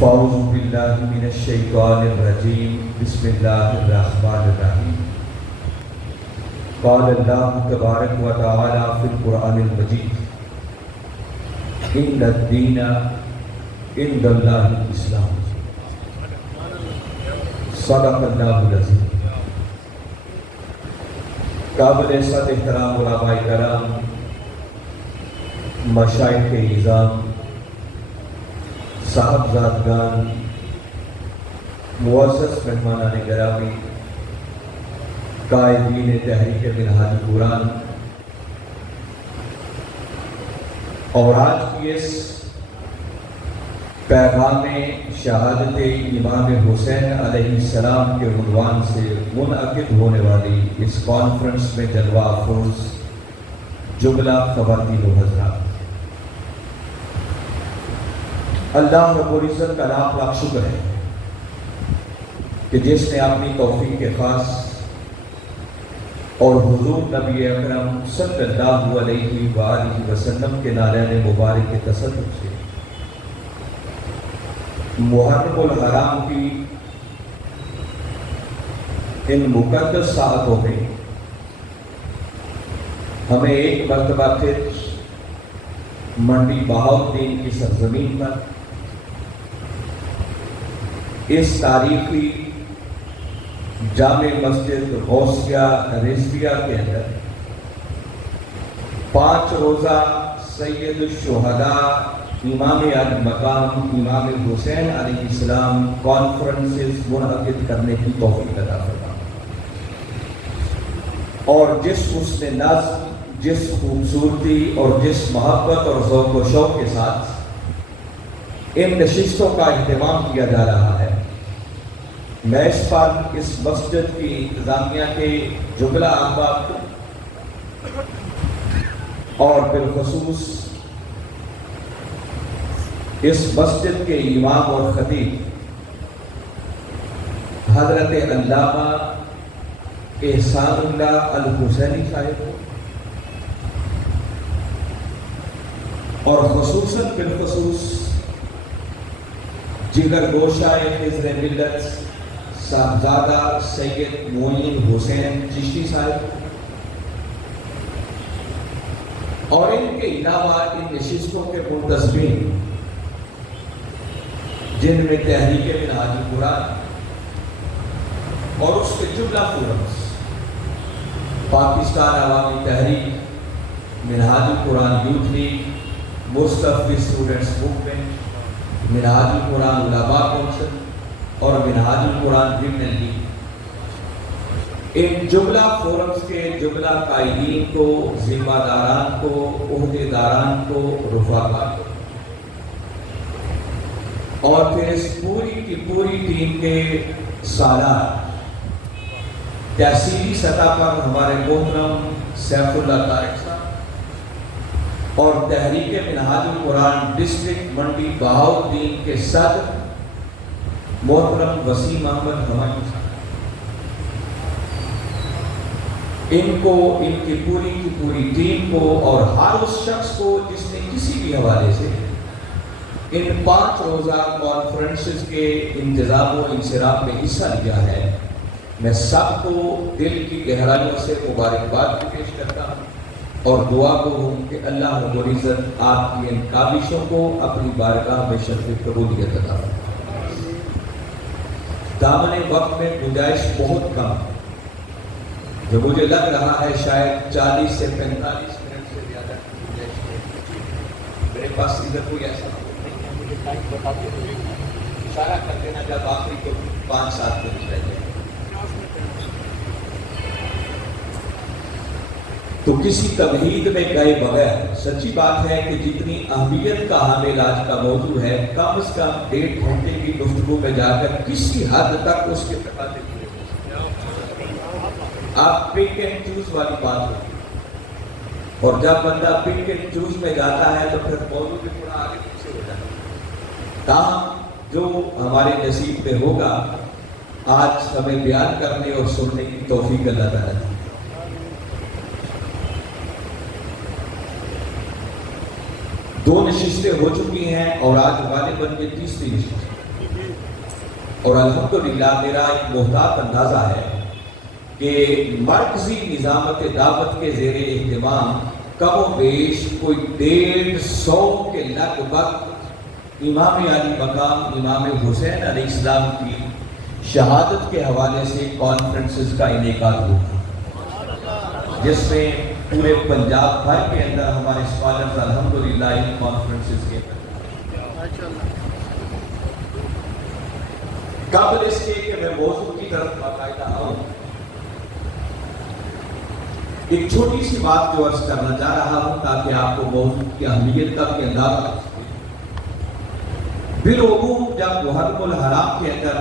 فاعوذ باللہ من الشیطان الرجیم بسم اللہ الرحمن الرحیم قال اللہ تبارک و تعالی فی القرآن المجید ان الدین عند اللہ الاسلام صدق اللہ العظیم۔ قابل صد احترام علماء کرام، مشائخ اعظام، صاحبزادگان، معزز مہمانان گرامی، قائدین تحریک منہاج قرآن، اور آج کی اس پیغام شہادت امام حسین علیہ السلام کے عنوان سے منعقد ہونے والی اس کانفرنس میں جلوہ افروز جملہ خواتین و حضرات، اللہ رب العزت کا لاکھ لاکھ شکر ہے کہ جس نے اپنی توفیق کے خاص اور حضور نبی اکرم صلی اللہ علیہ وآلہ وسلم کے نالین مبارک کے تصدق سے محرم الحرام کی ان مقدس ساعتوں میں ہمیں ایک مرتبہ پھر منڈی بہاؤالدین کی سرزمین پر اس تاریخی جامع مسجد غوثیہ رضویہ کے اندر 5 روزہ سید الشہداء امام المقام امام حسین علیہ السلام کانفرنسز منعقد کرنے کی توفیق عطا فرما، اور جس حسن نظم، جس خوبصورتی اور جس محبت اور ذوق و شوق کے ساتھ ان نشستوں کا اہتمام کیا جا رہا ہے، میں اس پر اس مسجد کی انتظامیہ کے جملہ احباب اور بالخصوص اس مسجد کے امام اور خطیب حضرت علامہ احسان اللہ الحسینی صاحب اور خصوصاً بالخصوص جگر گوشہ حضر ملت صاحبزادہ سید معین حسین چشتی صاحب، اور ان کے علاوہ ان نشستوں کے منتظمین جن میں تحریک منہاج قرآن اور اس کے جملہ فورمز، پاکستان عوامی تحریک، منہاج قرآن یوتھ لیگ، مصطفی اسٹوڈنٹس موومنٹ، منہاج قرآن علماء کونسل اور منہاج قرآن ویمن لیگ، ان جملہ فورمز کے جملہ قائدین کو، ذمہ داران کو، عہدیداران کو، رفقا کو، اور پھر اس پوری کی پوری ٹیم کے سالار، تحصیلی سطح پر ہمارے محترم سیف اللہ طارق صاحب، اور تحریک منہاج قرآن ڈسٹرکٹ منڈی بہاؤالدین کے صدر محترم وسیم احمد ہمایوں صاحب، ان کو، ان کی پوری ٹیم کو، اور ہر اس شخص کو جس نے کسی بھی حوالے سے ان 5 روزہ کانفرنسز کے انتظام و انصراف میں حصہ لیا ہے، میں سب کو دل کی گہرائیوں سے مبارکباد بھی پیش کرتا ہوں اور دعا کو ہوں کہ اللہ رب العزت آپ کی ان کاوشوں کو اپنی بارگاہ میں شرف قبولیت عطا فرمائے۔ دامن وقت میں گنجائش بہت کم ہے، جو مجھے لگ رہا ہے شاید 40 سے 45 منٹ سے زیادہ گنجائش ہے۔ میرے پاس ادھر کوئی ایسا نہیں ہے، مجھے ٹائم بتاتے ہوئے اشارہ کر دینا جب آخری کو 5-7 منٹ رہ جائے تو کسی تمہید میں گئے بغیر، سچی بات ہے کہ جتنی اہمیت کا حامل آج کا موضوع ہے، کم از کم 1.5 گھنٹے کی گفتگو میں جا کر کسی حد تک اس کے تقاضے پورے ہو سکتے ہیں۔ آپ پک اینڈ چوز والی بات ہوتی ہے، اور جب بندہ پک اینڈ چوز میں جاتا ہے تو پھر موضوع بھی تھوڑا آگے پیچھے ہو جاتا ہے۔ تاہم جو ہمارے نصیب میں ہوگا آج ہمیں بیان کرنے اور سننے کی توفیق اللہ تعالیٰ دی۔ 2 نشستیں ہو چکی ہیں اور آج غالباً یہ 30ویں نشست ہے۔ اور الحمدللہ میرا ایک محتاط اندازہ ہے کہ مرکزی نظامت دعوت کے زیر اہتمام کم و بیش کوئی 150 کے لگ بھگ امام علی مقام امام حسین علیہ السلام کی شہادت کے حوالے سے کانفرنسز کا انعقاد ہوگا، جس میں پورے پنجاب بھر کے اندر ہمارے اسکالرز الحمدللہ ان کانفرنسز کے قبل اس کے کہ میں موضوع کی طرف باقاعدہ آؤں، ایک چھوٹی سی بات جو عرض کرنا چاہ رہا ہوں تاکہ آپ کو موضوع کی اہمیت کا بھی اندازہ ہو سکے۔ بالعموم جب محرم الحرام کے اندر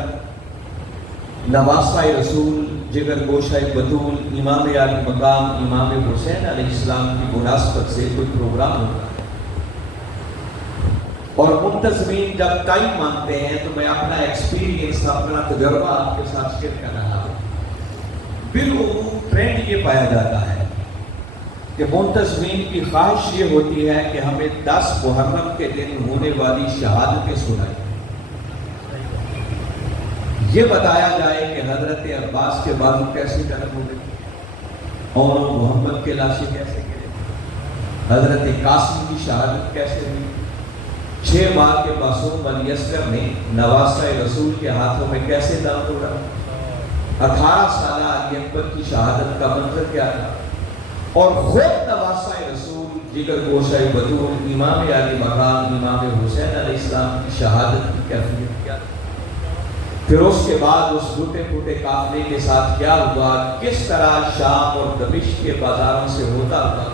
نواسہ رسول، جگر گوشہ بطول، امام علی مقام امام حسین علیہ السلام کی مناسبت سے کوئی پروگرام ہوتا ہے اور منتظمین جب ٹائم مانگتے ہیں تو میں اپنا ایکسپیرینس، اپنا تجربہ آپ کے ساتھ شیئر کر رہا ہوں۔ بالعموم ٹرینڈ یہ پایا جاتا ہے کہ منتظمین کی خواہش یہ ہوتی ہے کہ ہمیں 10 محرم کے دن ہونے والی شہادتیں سنائیں، یہ بتایا جائے کہ حضرت عباس کے بازو کیسے قلم ہو گئی اور محمد کے لاشیں کیسے گرے، حضرت قاسم کی شہادت کیسے ہوئی، 6 ماہ کے معصوم علی اصغر نے نواسہ رسول کے ہاتھوں میں کیسے دم توڑا، 18 سالہ علی اکبر کی شہادت کا منظر کیا تھا، اور خود نواسہ رسول، جگر گوشہ بطول، امام علی مقام امام حسین علیہ السلام کی شہادت کی کیفیت کیا تھی، پھر اس کے بعد اس ٹوٹے پھوٹے قافلے کے ساتھ کیا ہوا، کس طرح شام اور دمشق کے بازاروں سے ہوتا ہوا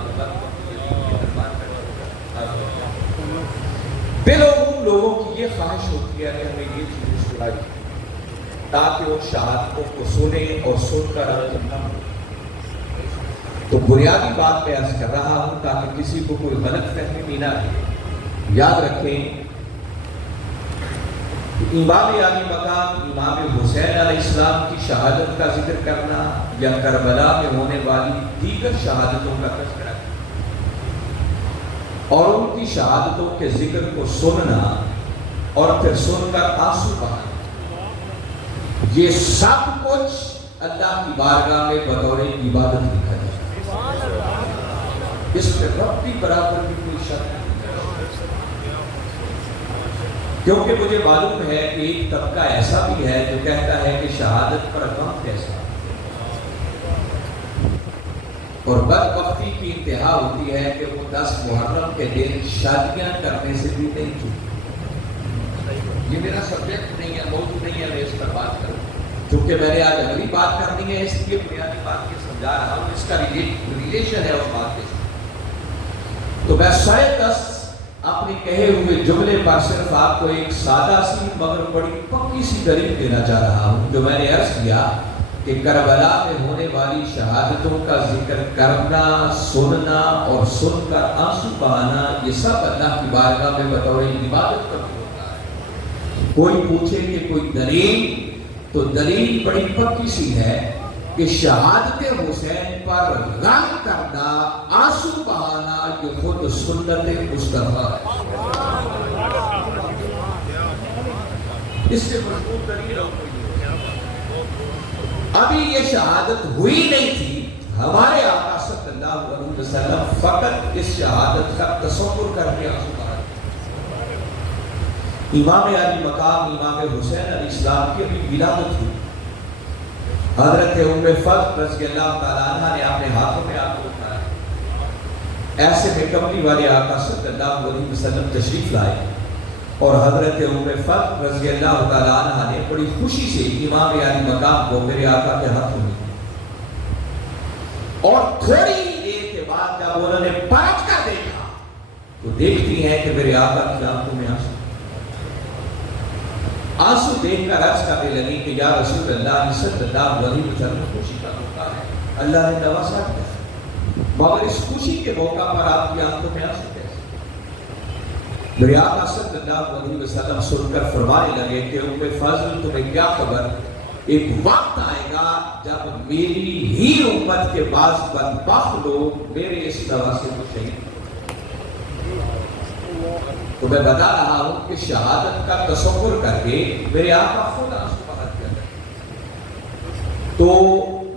بالعموم لوگوں کی یہ خواہش ہوتی ہے کہ ہمیں یہ چیز سنائی تاکہ وہ شہادتوں کو سنیں اور سن کر نہ ہو۔ تو بنیادی بات میں عرض کر رہا ہوں تاکہ کسی کو کوئی غلط فہمی نہ رہے۔ یاد رکھیں امام علی مقام امام حسین علیہ السلام کی شہادت کا ذکر کرنا یا کربلا میں ہونے والی دیگر شہادتوں کا تذکرہ کرنا اور ان کی شہادتوں کے ذکر کو سننا اور پھر سن کر آنسو بہانا، یہ سب کچھ اللہ کی بارگاہ میں بطور عبادت لکھا جاتا ہے، اس پہ رب بھی برابر کی کوئی شک نہیں، کیونکہ مجھے معلوم ہے کہ ایک طبقہ ایسا بھی ہے جو کہتا ہے کہ شہادت پر غم کیسا، اور بدبختی کی انتہا ہوتی ہے کہ وہ 10 محرم کے دن شادیاں کرنے سے بھی نہیں چوکتے۔ یہ میرا سبجیکٹ نہیں ہے، موضوع نہیں ہے میں اس پر بات کروں، چونکہ میں نے آج اگلی بات کرنی ہے، اس لیے بنیادی بات یہ سمجھا رہا ہوں، اس کا ریلیشن ہے اس بات کے ساتھ۔ تو میں 10 اپنے کہے ہوئے جملے پر صرف آپ کو ایک سادہ سی مگر بڑی پکی سی دلیل دینا چاہ رہا ہوں، جو میں نے عرض کیا کہ کربلا میں ہونے والی شہادتوں کا ذکر کرنا، سننا اور سن کر آنسو بہانا، یہ سب اللہ کی بارگاہ میں بطور عبادت کا ہوتا ہے۔ کوئی پوچھے کہ کوئی دلیل، تو دلیل بڑی پکی سی ہے کہ شہادت حسین پر غم کرنا، آنسو بہانا، یہ خود سنت مصطفیٰ ہے۔ اس سے مضبوط دلیل اور کوئی نہیں۔ ابھی یہ شہادت ہوئی نہیں تھی، ہمارے آقا صلی اللہ علیہ وسلم فقط اس شہادت کا تصور کر کے آنسو بہاتے۔ امام علی مقام امام حسین علیہ السلام کی ابھی ولادت ہوئی، حضرت ام فضل رضی اللہ تعالیٰ عنہ نے اپنے ہاتھوں میں آپ کو اٹھایا، ایسے میں کملی والے آقا صلی اللہ علیہ وسلم تشریف لائے اور حضرت ام فضل رضی اللہ تعالیٰ عنہ نے بڑی خوشی سے امام علی مقام کو میرے آقا کے ہاتھوں میں، اور تھوڑی ہی دیر کے بعد جب انہوں نے پلٹ کر دیکھا تو دیکھتی ہیں کہ میرے آقا کی آنکھوں میں آنسو دیکھ کر عرض کرنے لگی کہ یا رسول اللہ صلی اللہ علیہ وسلم خوشی کا موقع ہے، اللہ نے نوازا کیا، مگر اس خوشی کے موقع پر آپ کی آنکھوں میں آنسو کیسے؟ میرے آقا صلی اللہ علیہ وسلم سن کر فرمانے لگے کہ ام فضل تمہیں کیا خبر، ایک وقت آئے گا جب میری ہی امت کے بعض بدبخت لوگ میرے اس نواسے کو شہید۔ تو میں بتا رہا ہوں کہ شہادت کا تصور کر کے میرے آقا خود آنسو بہا دیا کرتے. تو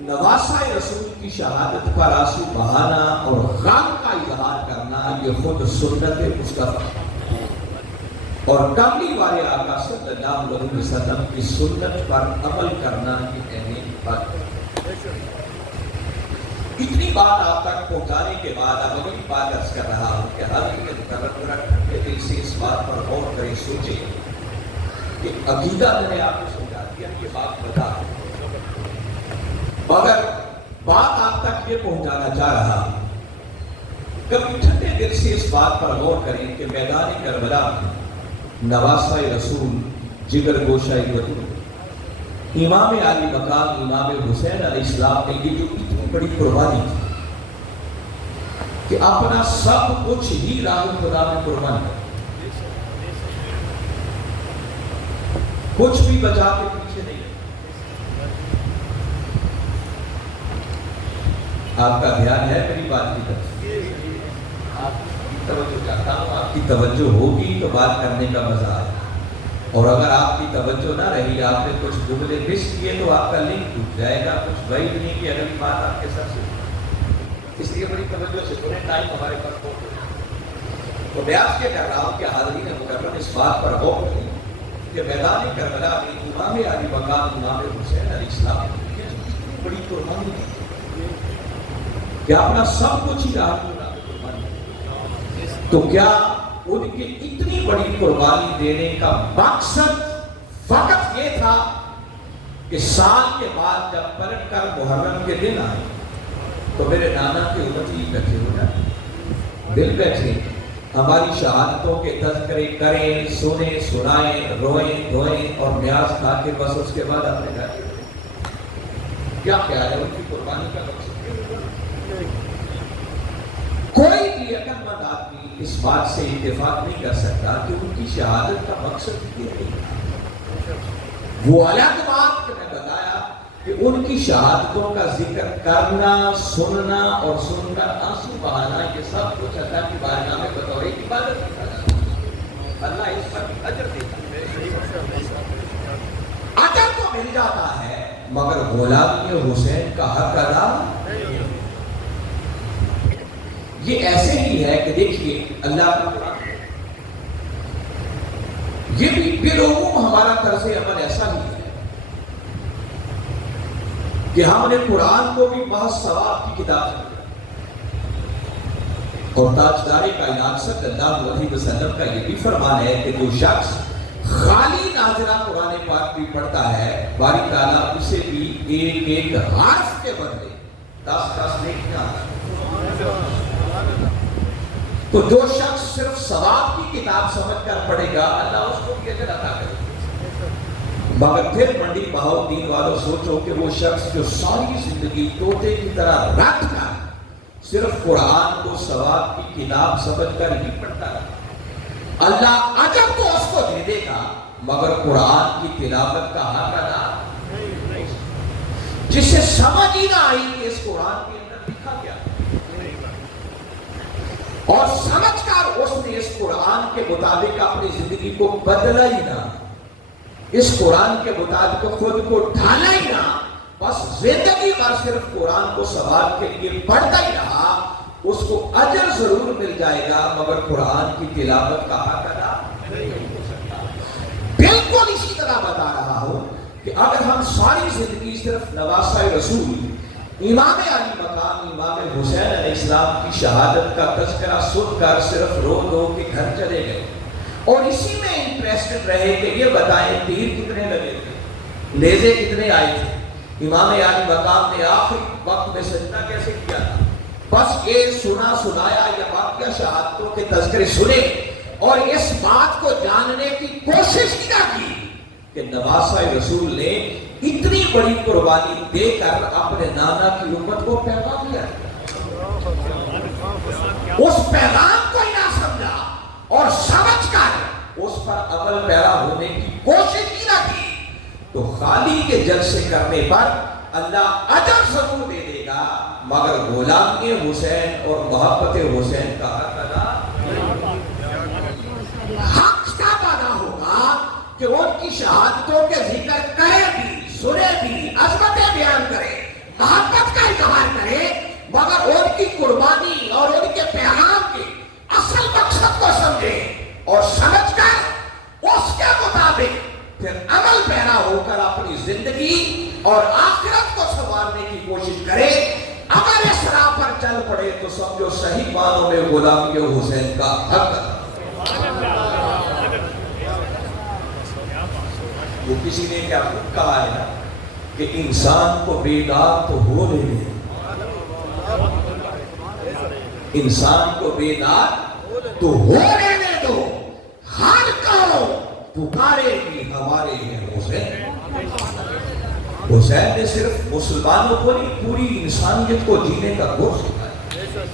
نواسہ رسول کی شہادت پر آنسو بہانا اور غم کا اظہار کرنا یہ خود سنت مصطفیٰ اور کملی والے آقا صلی اللہ علیہ وسلم کی سنت پر عمل کرنا یہ اہم بات ہے. اتنی بات آپ تک پہنچانے کے بعد اب اگلی بات عرض کر رہا ہوں کہ حضرت کے دل سے اس بات پر غور کریں, سوچیں کہ عقیدہ میں نے آپ کو سمجھا دیا, یہ بات بتا, مگر بات آپ تک یہ پہنچانا چاہ رہا ہوں کبھی ٹھنڈے دل سے اس بات پر غور کریں کہ میدان کربلا میں نواسہ رسول, جگر گوشہ وطن, امام علی مقام امام حسین علیہ السلام نے یہ جو اتنی بڑی قربانی تھی کہ اپنا سب کچھ ہی راہ خدا میں قربان کر, کچھ بھی بچا کے پیچھے نہیں. آپ کا دھیان ہے میری بات کی طرف, آپ کی توجہ چاہتا ہوں, آپ کی توجہ ہوگی تو بات کرنے کا مزہ آئے, اور اگر آپ کی توجہ نہ رہی, آپ نے کچھ جملے مس کیے تو آپ کا لنک ٹوٹ جائے گا, کچھ وہی نہیں کہ اگلی بات آپ کے سر سے. اس لیے بڑی توجہ سے سنیں, ٹائم ہمارے پاس بہت ہے. تو میں آپ سے کہہ رہا ہوں کہ حاضرین مکرم اس بات پر غور کریں کہ میدان کربلا میں امام علی مقام امام حسین علیہ السلام کی اتنی بڑی قربانی ہے کہ اپنا سب کچھ ہی راہ خدا میں قربانی. تو کیا ان کی اتنی بڑی قربانی دینے کا مقصد فقط یہ تھا کہ سال کے بعد جب پلٹ کر محرم کے دن آئے تو میرے نانا کے امتی بیٹھے ہو جائے, دل بیٹھے ہماری شہادتوں کے تذکرے کریں, سنیں, سنائیں, روئیں, دھوئیں اور نیاز کھا کے بس اس کے بعد اپنے گھر کے کیا خیال ہے ان کی قربانی کا مقصد؟ کوئی بھی عقل مند آدمی اس بات سے اتفاق نہیں کر سکتا کہ ان کی شہادت کا مقصد یہ نہیں تھا. وہ الگ بات کہ میں بتایا کہ ان کی شہادتوں کا ذکر کرنا, سننا اور سن کر آنسو بہانا, یہ سب کچھ اللہ کی بارگاہ میں بطور عبادت کیا جاتا ہے. اللہ اس پر اجر دیتا ہے, اجر تو مل جاتا ہے, مگر غلامی حسین کا حق ادا. یہ ایسے ہی ہے کہ دیکھیے اللہ کا قرآن, یہ بھی بالعموم ہمارا طرز عمل ایسا ہی ہے کہ ہم نے قرآن کو بھی محض ثواب کی کتاب سمجھا, اور تاجدار کائنات صلی اللہ علیہ وسلم کا یہ بھی فرمان ہے کہ جو شخص خالی ناظرہ قرآن پاک بھی پڑھتا ہے, باری تعالیٰ اسے بھی ایک ایک حرف کے بدلے 10 نیکیاں. تو جو شخص صرف ثواب کی کتاب سمجھ کر پڑھے گا, اللہ اس کو بھی اجر عطا کرے گا. مگر پھر منڈی بہاؤدین والوں سوچو کہ وہ شخص جو ساری زندگی طوطے کی طرح رٹ کر صرف قرآن کو ثواب کی کتاب سمجھ کر ہی پڑھتا ہے, اللہ اجر تو اس کو دے دے گا مگر قرآن کی تلاوت کا حق ادا. جسے سمجھ ہی نہ آئی کہ اس قرآن کے اندر لکھا کیا اور سمجھ کر اس نے اس قرآن کے مطابق اپنی زندگی کو بدلا ہی نہ, اس قرآن کے مطابق خود کو ڈھالا ہی نہ, بس زندگی بھر صرف قرآن کو ثواب کے لیے پڑھتا ہی رہا, اس کو اجر ضرور مل جائے گا مگر قرآن کی تلاوت کا حق ادا نہیں ہو سکتا. بالکل اسی طرح بتا رہا ہوں کہ اگر ہم ساری زندگی صرف نواسہ رسول امام علی مقام امام حسین علیہ السلام کی شہادت کا تذکرہ سن کر صرف رو دو کے گھر چلے گئے اور اسی میں انٹرسٹڈ رہے کہ یہ بتائیں تیر کتنے لگے تھے, نیزے کتنے آئے تھے, امام علی مقام نے آخری وقت میں سجدہ کیسے کیا تھا, بس یہ سنا سنایا یا واقعہ شہادتوں کے تذکرے سنے اور اس بات کو جاننے کی کوشش ہی نہ کی کہ نواسہ رسول نے اتنی بڑی قربانی دے کر اپنے نانا کی امت کو پیغام دیا, اس پیغام کو ہی نہ سمجھا اور سمجھ کر اس پر عمل پیرا ہونے کی کوشش ہی نہ کی, تو خالی کے جلسے کرنے پر اللہ اجر ضرور دے دے گا مگر غلامی حسین اور محبت حسین کا حق ادا. کہ ان کی شہادتوں کے ذکر کرے بھی، سنے بھی، عظمتیں بیان کرے، محبت کا اظہار کرے، مگر ان کی قربانی اور ان کے پیغام کے اصل مقصد کو سمجھے اور سمجھ کر اس کے مطابق پھر عمل پیرا ہو کر اپنی زندگی اور آخرت کو سنوارنے کی کوشش کرے۔ اگر اس راہ پر چل پڑے تو سمجھو صحیح معنوں میں غلامی حسین کا حق ہے۔ وہ کسی نے کیا خود کہا ہے نا کہ انسان کو بیدار تو ہو لینے دو، انسان کو بیدار تو ہو لینے دو، ہر قوم پکارے گی ہمارے ہیں حسین۔ حسین نے صرف مسلمانوں کو نہیں، پوری انسانیت کو جینے کا گور سکھایا۔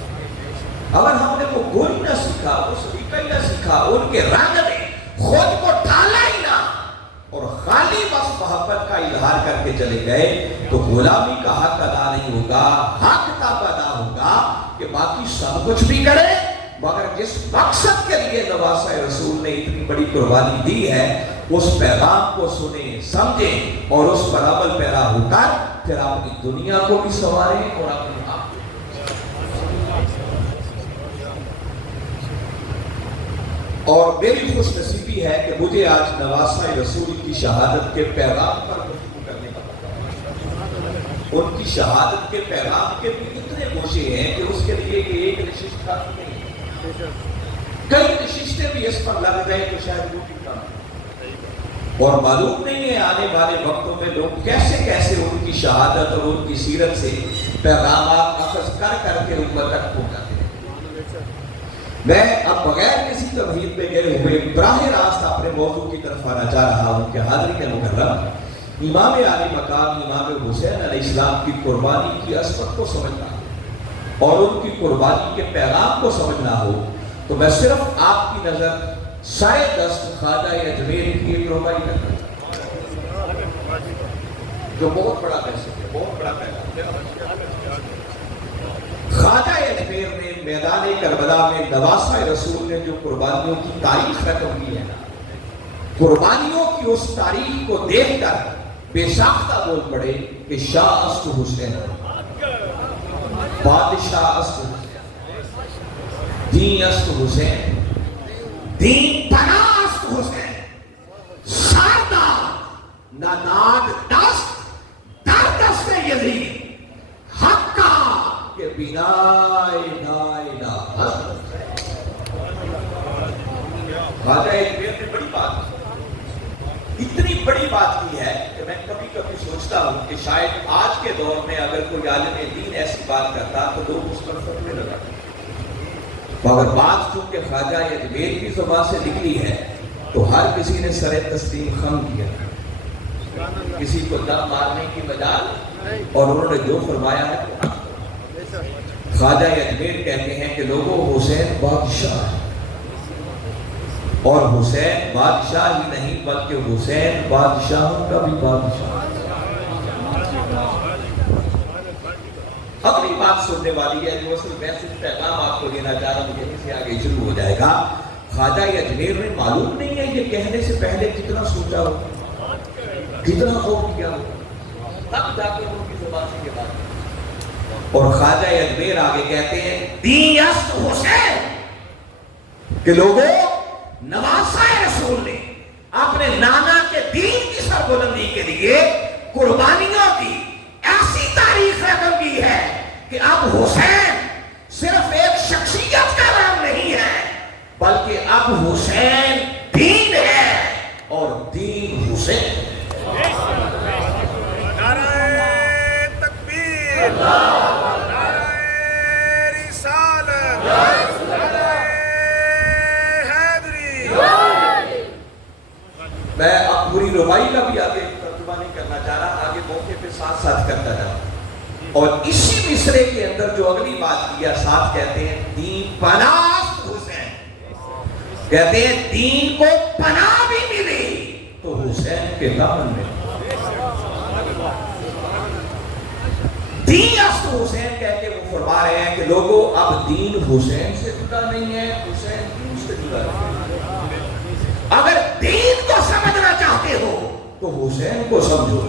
اگر ہم نے وہ گور نہ سیکھا، وہ سلیقہ ہی نہ سیکھا، ان کے رنگ میں خود کو ڈالا ہی نہ اور خالی بس محبت کا اظہار کر کے چلے گئے تو غلامی کا حق ادا نہیں ہوگا۔ حق تب ادا ہوگا کہ باقی سب کچھ بھی کرے، مگر جس مقصد کے لیے نواسہ رسول نے اتنی بڑی قربانی دی ہے اس پیغام کو سنیں، سمجھیں اور اس پر عمل پیرا ہو کر پھر اپنی دنیا کو بھی سنواریں اور اپنے آپ کو۔ اور میری خوش نصیبی ہے کہ مجھے آج نواسہ رسول کی شہادت کے پیغام پر گفتگو کرنے کا موقع، ان کی شہادت کے پیغام کے بھی اتنے گوشے ہیں کہ اس کے لیے ایک نشست کافی نہیں، کئی نشستیں بھی اس پر لگ گئے تو شاید وہ بھی کام، اور معلوم نہیں ہے آنے والے وقتوں میں لوگ کیسے کیسے ان کی شہادت اور ان کی سیرت سے پیغامات اخذ کر کر کے امت تک پہنچاتے ہیں۔ میں اب بغیر کسی تمہید میں گئے ہوئے براہ راست اپنے موضوع کی طرف آنا چاہ رہا ہوں کہ حاضرین مکرم، امام عالی مقام امام حسین علیہ السلام کی قربانی کی عظمت کو سمجھنا اور ان کی قربانی کے پیغام کو سمجھنا ہو تو میں صرف آپ کی نظر سائے دست خواجہ اجمیر کی ایک ربائی کرنا چاہتا ہوں جو بہت بڑا میسج ہے، بہت بڑا پیغام۔ خواجہ اجمیر نے میدان کربلا میں نواسہ رسول نے جو قربانیوں کی تاریخ رقم کی ہے نا، قربانیوں کی اس تاریخ کو دیکھ کر بے ساختہ بول پڑے کہ شاہ است حسین، بادشاہ است حسین، دین است حسین، دین پناہ است حسین، سردہ نناد دست در دست یزید، حقا کے بنا الہ حسن۔ خواجہ اجمیر نے بڑی بات، اتنی بڑی بات کی ہے کہ میں کبھی کبھی سوچتا ہوں کہ شاید آج کے دور میں اگر کوئی عالم دین ایسی بات کرتا تو لوگ اس پر فتوے لگاتے، مگر بات چونکہ خواجہ اجمیر کی زبان سے نکلی ہے تو ہر کسی نے سر تسلیم خم کیا، کسی کو دم مارنے کی مجال، اور انہوں نے جو فرمایا ہے۔ خواجہ اجمیر کہتے ہیں کہ لوگوں حسین بادشاہ ہے، اور حسین بادشاہ ہی نہیں بلکہ حسین بادشاہوں کا بھی بادشاہ۔ اگلی بات سننے والی ہے جو اصل میسج پیغام آپ کو دینا چاہ رہا ہوں، یہیں سے آگے شروع ہو جائے گا۔ خواجہ اجمیر نے معلوم نہیں ہے یہ کہنے سے پہلے کتنا سوچا ہو، کتنا خوف کیا ہو، تب جا کے ان کی زبان سے یہ بات۔ اور خواجہ اجمیر آگے کہتے ہیں دین است حسین، کہ لوگوں نواسہ رسول نے اپنے نانا کے دین کی سربلندی کے لیے قربانیوں کی ایسی تاریخ رقم کی ہے کہ اب حسین صرف ایک شخصیت کا نام نہیں ہے بلکہ اب حسین دین ہے اور دین حسین۔ نعرہ تکبیر، نعرہ رسالت، نعرہ حیدری۔ میں اب پوری ربائی کا بھی آگے ترجمہ نہیں کرنا چاہ رہا، آگے موقع پہ ساتھ ساتھ کرتا جاؤں، اور اسی مصرے کے اندر جو اگلی بات کیا ساتھ کہتے ہیں دین پناہ است حسین، کہتے ہیں دین کو پناہ بھی ملی تو حسین کے دامن میں۔ دین است حسین کہہ کے وہ فرما رہے ہیں کہ لوگوں اب دین حسین سے جدا نہیں ہے، حسین دین سے جدا ہے۔ اگر دین کو سمجھنا چاہتے تو حسین کو سمجھو،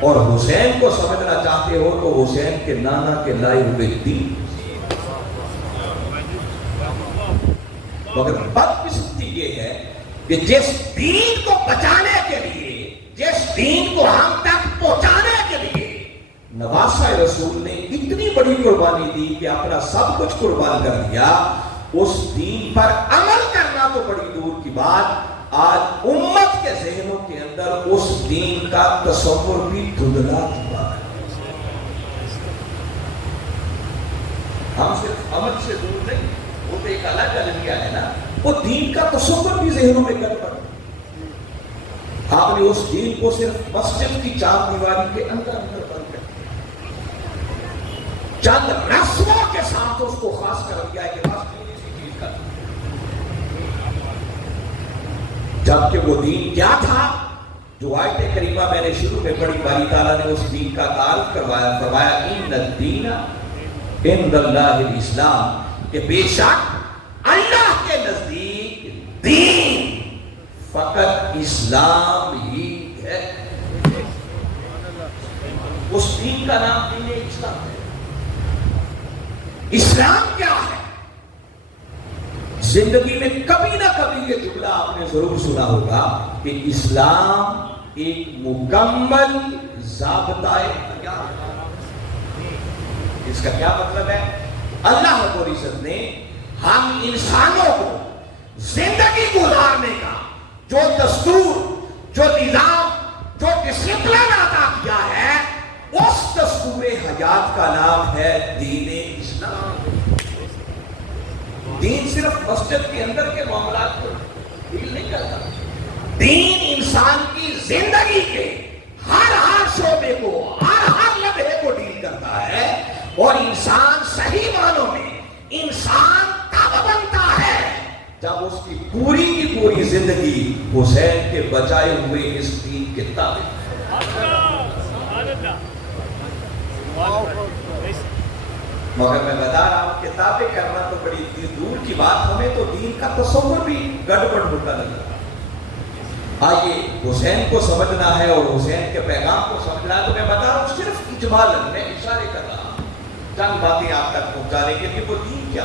اور حسین کو سمجھنا چاہتے ہو تو حسین کے نانا کے لائے ہوئے دین۔ مگر بدقسمتی یہ ہے کہ جس دین کو بچانے کے لیے، جس دین کو ہم تک پہنچانے کے لیے نواسہ رسول نے اتنی بڑی قربانی دی کہ اپنا سب کچھ قربان کر دیا، اس دین پر عمل کرنا تو بڑی دور کی بات، آج امت کے ذہنوں کے اندر اس دین کا تصور بھی دھندلا چکا ہے۔ ہم صرف عمل سے دور نہیں، وہ تو ایک الگ المیہ ہے نا، وہ دین کا تصور بھی ذہنوں میں گڑبڑ۔ آپ نے اس دین کو صرف مسجد کی چار دیواری کے اندر بند کر دیا، چند رسموں کے ساتھ اس کو خاص کر دیا ہے کہ بس دین اسی چیز کا، جبکہ وہ دین کیا تھا جو آیت کریمہ میں نے شروع میں پڑھی، باری تعالیٰ نے اس دین کا تعارف کروایا، فرمایا ان الدین عند اللہ الاسلام، کہ بے شک اللہ کے نزدیک دین فقط اسلام ہی ہے۔ اس دین کا نام دین اسلام ہے۔ اسلام کیا ہے؟ زندگی میں کبھی نہ کبھی یہ جملہ آپ نے ضرور سنا ہوگا کہ اسلام ایک مکمل ضابطۂ حیات ہے۔ اس کا کیا مطلب ہے؟ اللہ رب العزت نے ہم انسانوں کو زندگی گزارنے کا جو دستور، جو نظام، جو ڈسپلن عطا کیا ہے، اس دستور حیات کا نام ہے دین اسلام۔ دین صرف مسجد کے اندر کے معاملات کو ڈیل نہیں کرتا، دین انسان کی زندگی کے ہر شعبے کو، ہر لمحے کو ڈیل کرتا ہے، اور انسان صحیح معنوں میں انسان تب بنتا ہے جب اس کی پوری زندگی حسین کے بچائے ہوئے اس دین کے تابع۔ مگر میں بتا رہا ہوں کتابیں کرنا تو بڑی دور کی بات، ہمیں تو دین کا تصور بھی گڑبڑ ہوتا نظر آتا۔ آئیے حسین کو سمجھنا ہے اور حسین کے پیغام کو سمجھنا ہے، تو میں بتا رہا ہوں صرف اجمالاً میں اشارے کر رہا ہوں چند باتیں آپ تک پہنچانے کے لیے۔ وہ دین کیا؟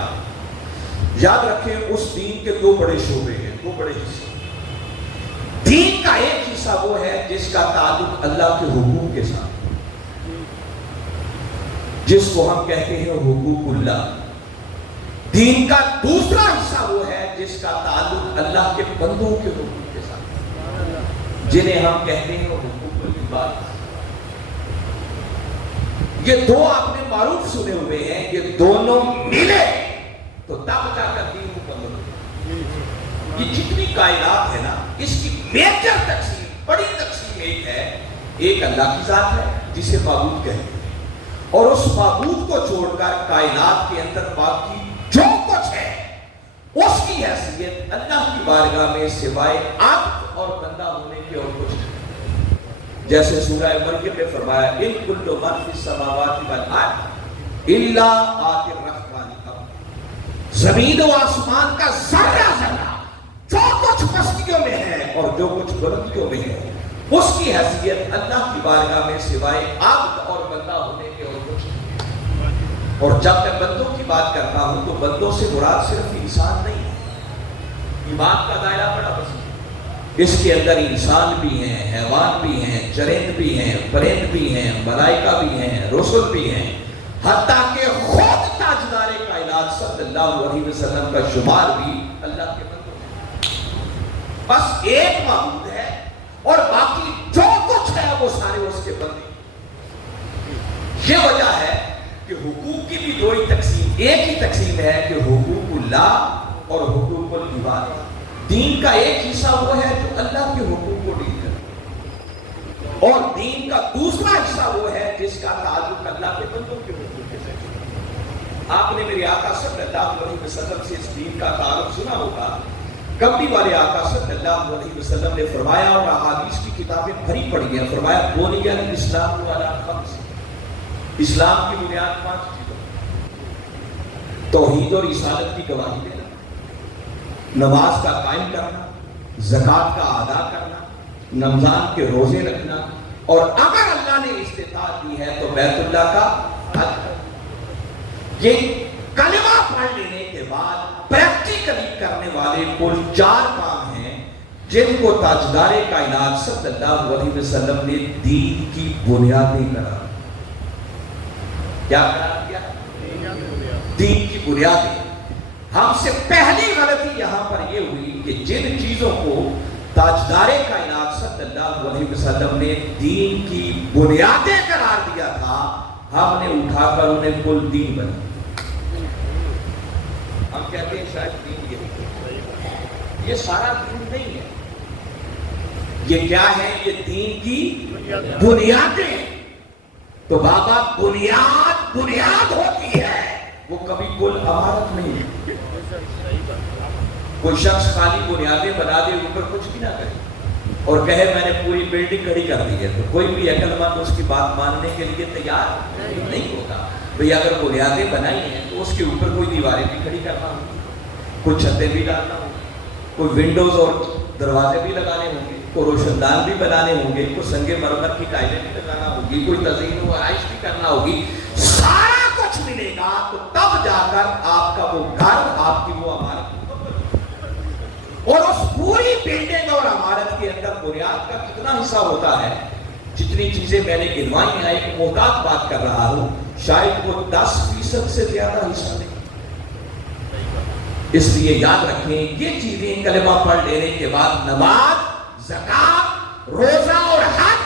یاد رکھیں اس دین کے دو بڑے شعبے ہیں، دو بڑے حصے۔ دین کا ایک حصہ وہ ہے جس کا تعلق اللہ کے حقوق کے ساتھ، جس کو ہم کہتے ہیں حقوق اللہ۔ دین کا دوسرا حصہ وہ ہے جس کا تعلق اللہ کے بندوں کے حقوق کے ساتھ، جنہیں ہم کہتے ہیں حقوق العباد۔ یہ دو آپ نے معروف سنے ہوئے ہیں، یہ دونوں ملے تو تب جا کر دین مکمل ہو۔ یہ جتنی کائنات ہے نا، اس کی میجر تقسیم، بڑی تقسیم ایک ہے، ایک اللہ کی ذات ہے جسے معبود کہتے ہیں، اور اس معبود کو چھوڑ کر کائنات کے اندر باقی جو کچھ ہے اس کی حیثیت اللہ کی بارگاہ میں سوائے عبد اور بندہ ہونے کے اور کچھ نہیں۔ جیسے سورہ مریم میں فرمایا ان کل من فی السماوات والارض الا آتی الرحمن عبدا، زمین و آسمان کا ذرہ ذرہ جو کچھ پستیوں میں ہے اور جو کچھ بلندیوں میں ہے، اس کی حیثیت اللہ کی بارگاہ میں سوائے عبد اور بندہ ہونے کے اور کچھ نہیں۔ اور جب میں بندوں کی بات کرتا ہوں تو بندوں سے مراد صرف انسان نہیں ہے، ایمان کا دائرہ بڑا وسیع، اس کے اندر انسان بھی ہیں، حیوان بھی ہیں، چرند بھی ہیں، پرند بھی ہیں، ملائکہ بھی ہیں، رسل بھی ہیں، حتیٰ کہ خود تاجدار کائنات صلی اللہ علیہ وسلم کا شمار بھی اللہ کے بندوں میں۔ بس ایک معبود ہے اور باقی جو کچھ ہے وہ سارے اس کے بندے۔ یہ وجہ ہے کہ حقوق کی بھی دو ہی تقسیم، ایک ہی تقسیم ہے کہ حقوق اللہ اور حقوق العباد۔ دین کا ایک حصہ وہ ہے جو اللہ کے حقوق کو ڈیل کرے، اور دین کا دوسرا حصہ وہ ہے جس کا تعلق اللہ کے بندوں کے حقوق کے ساتھ۔ آپ نے میرے آقا صلی اللہ علیہ وسلم سے اس دین کا تعلق سنا ہوگا، کملی والے آقا صلی اللہ علیہ وسلم نے فرمایا، اور احادیث کی کتابیں بھری پڑی ہیں، فرمایا بنی الاسلام علی خمس، اسلام کی بنیاد 5 چیزوں، توحید اور رسالت کی گواہی دینا، نماز کا قائم کرنا، زکوٰۃ کا ادا کرنا، رمضان کے روزے رکھنا، اور اگر اللہ نے استطاعت دی ہے تو بیت اللہ کا حج کرنا۔ یہ کلمہ پڑھ لینے کے بعد پریکٹیکلی کرنے والے کل 4 کام ہیں جن کو تاجدار کائنات صلی اللہ علیہ وسلم نے دین کی بنیادیں قرار کیا قرار کیا؟ دین کی بنیادیں۔ ہم سے پہلی غلطی یہاں پر یہ ہوئی کہ جن چیزوں کو تاجدار کائنات صلی اللہ علیہ وسلم نے دین کی بنیادیں قرار دیا تھا، ہم نے اٹھا کر انہیں کل دین بنا۔ ہم کہتے ہیں شاید دین یہ سارا دین نہیں ہے، یہ کیا ہے؟ یہ دین کی بنیادیں۔ تو بابا بنیاد ہوتی ہے، وہ کبھی کل عمارت نہیں ہے۔ کوئی شخص خالی بنیادیں بنا دے، اوپر کچھ بھی نہ کرے اور کہے میں نے پوری بلڈنگ کھڑی کر دی ہے، تو کوئی بھی عقل مند اس کی بات ماننے کے لیے تیار نہیں ہوگا۔ بھئی اگر بنیادیں بنائی ہیں تو اس کے اوپر کوئی دیواریں بھی کھڑی کرنا ہوگی، کوئی چھتیں بھی ڈالنا ہوگی، کوئی ونڈوز اور دروازے بھی لگانے ہوں گے، کوئی روشن دان بھی بنانے ہوں گے، کوئی سنگ مرمر کی ٹائلیں بھی لگانا ہوگی، کوئی تزئین و آرائش بھی کرنا ہوگی۔ سارا کچھ ملے گا تو تب جا کر آپ کا وہ گھر، آپ کی وہ عمارت، اور اس پوری بلڈنگ اور عمارت کے اندر بنیاد کا کتنا حصہ ہوتا ہے؟ جتنی چیزیں میں نے گنوائی ہیں، ایک محتاط بات کر رہا ہوں، شاید وہ 10% سے زیادہ حصہ نہیں۔ اس لیے یاد رکھیں یہ چیزیں کلمہ پڑھ لینے کے بعد نماز، زکات، روزہ اور حج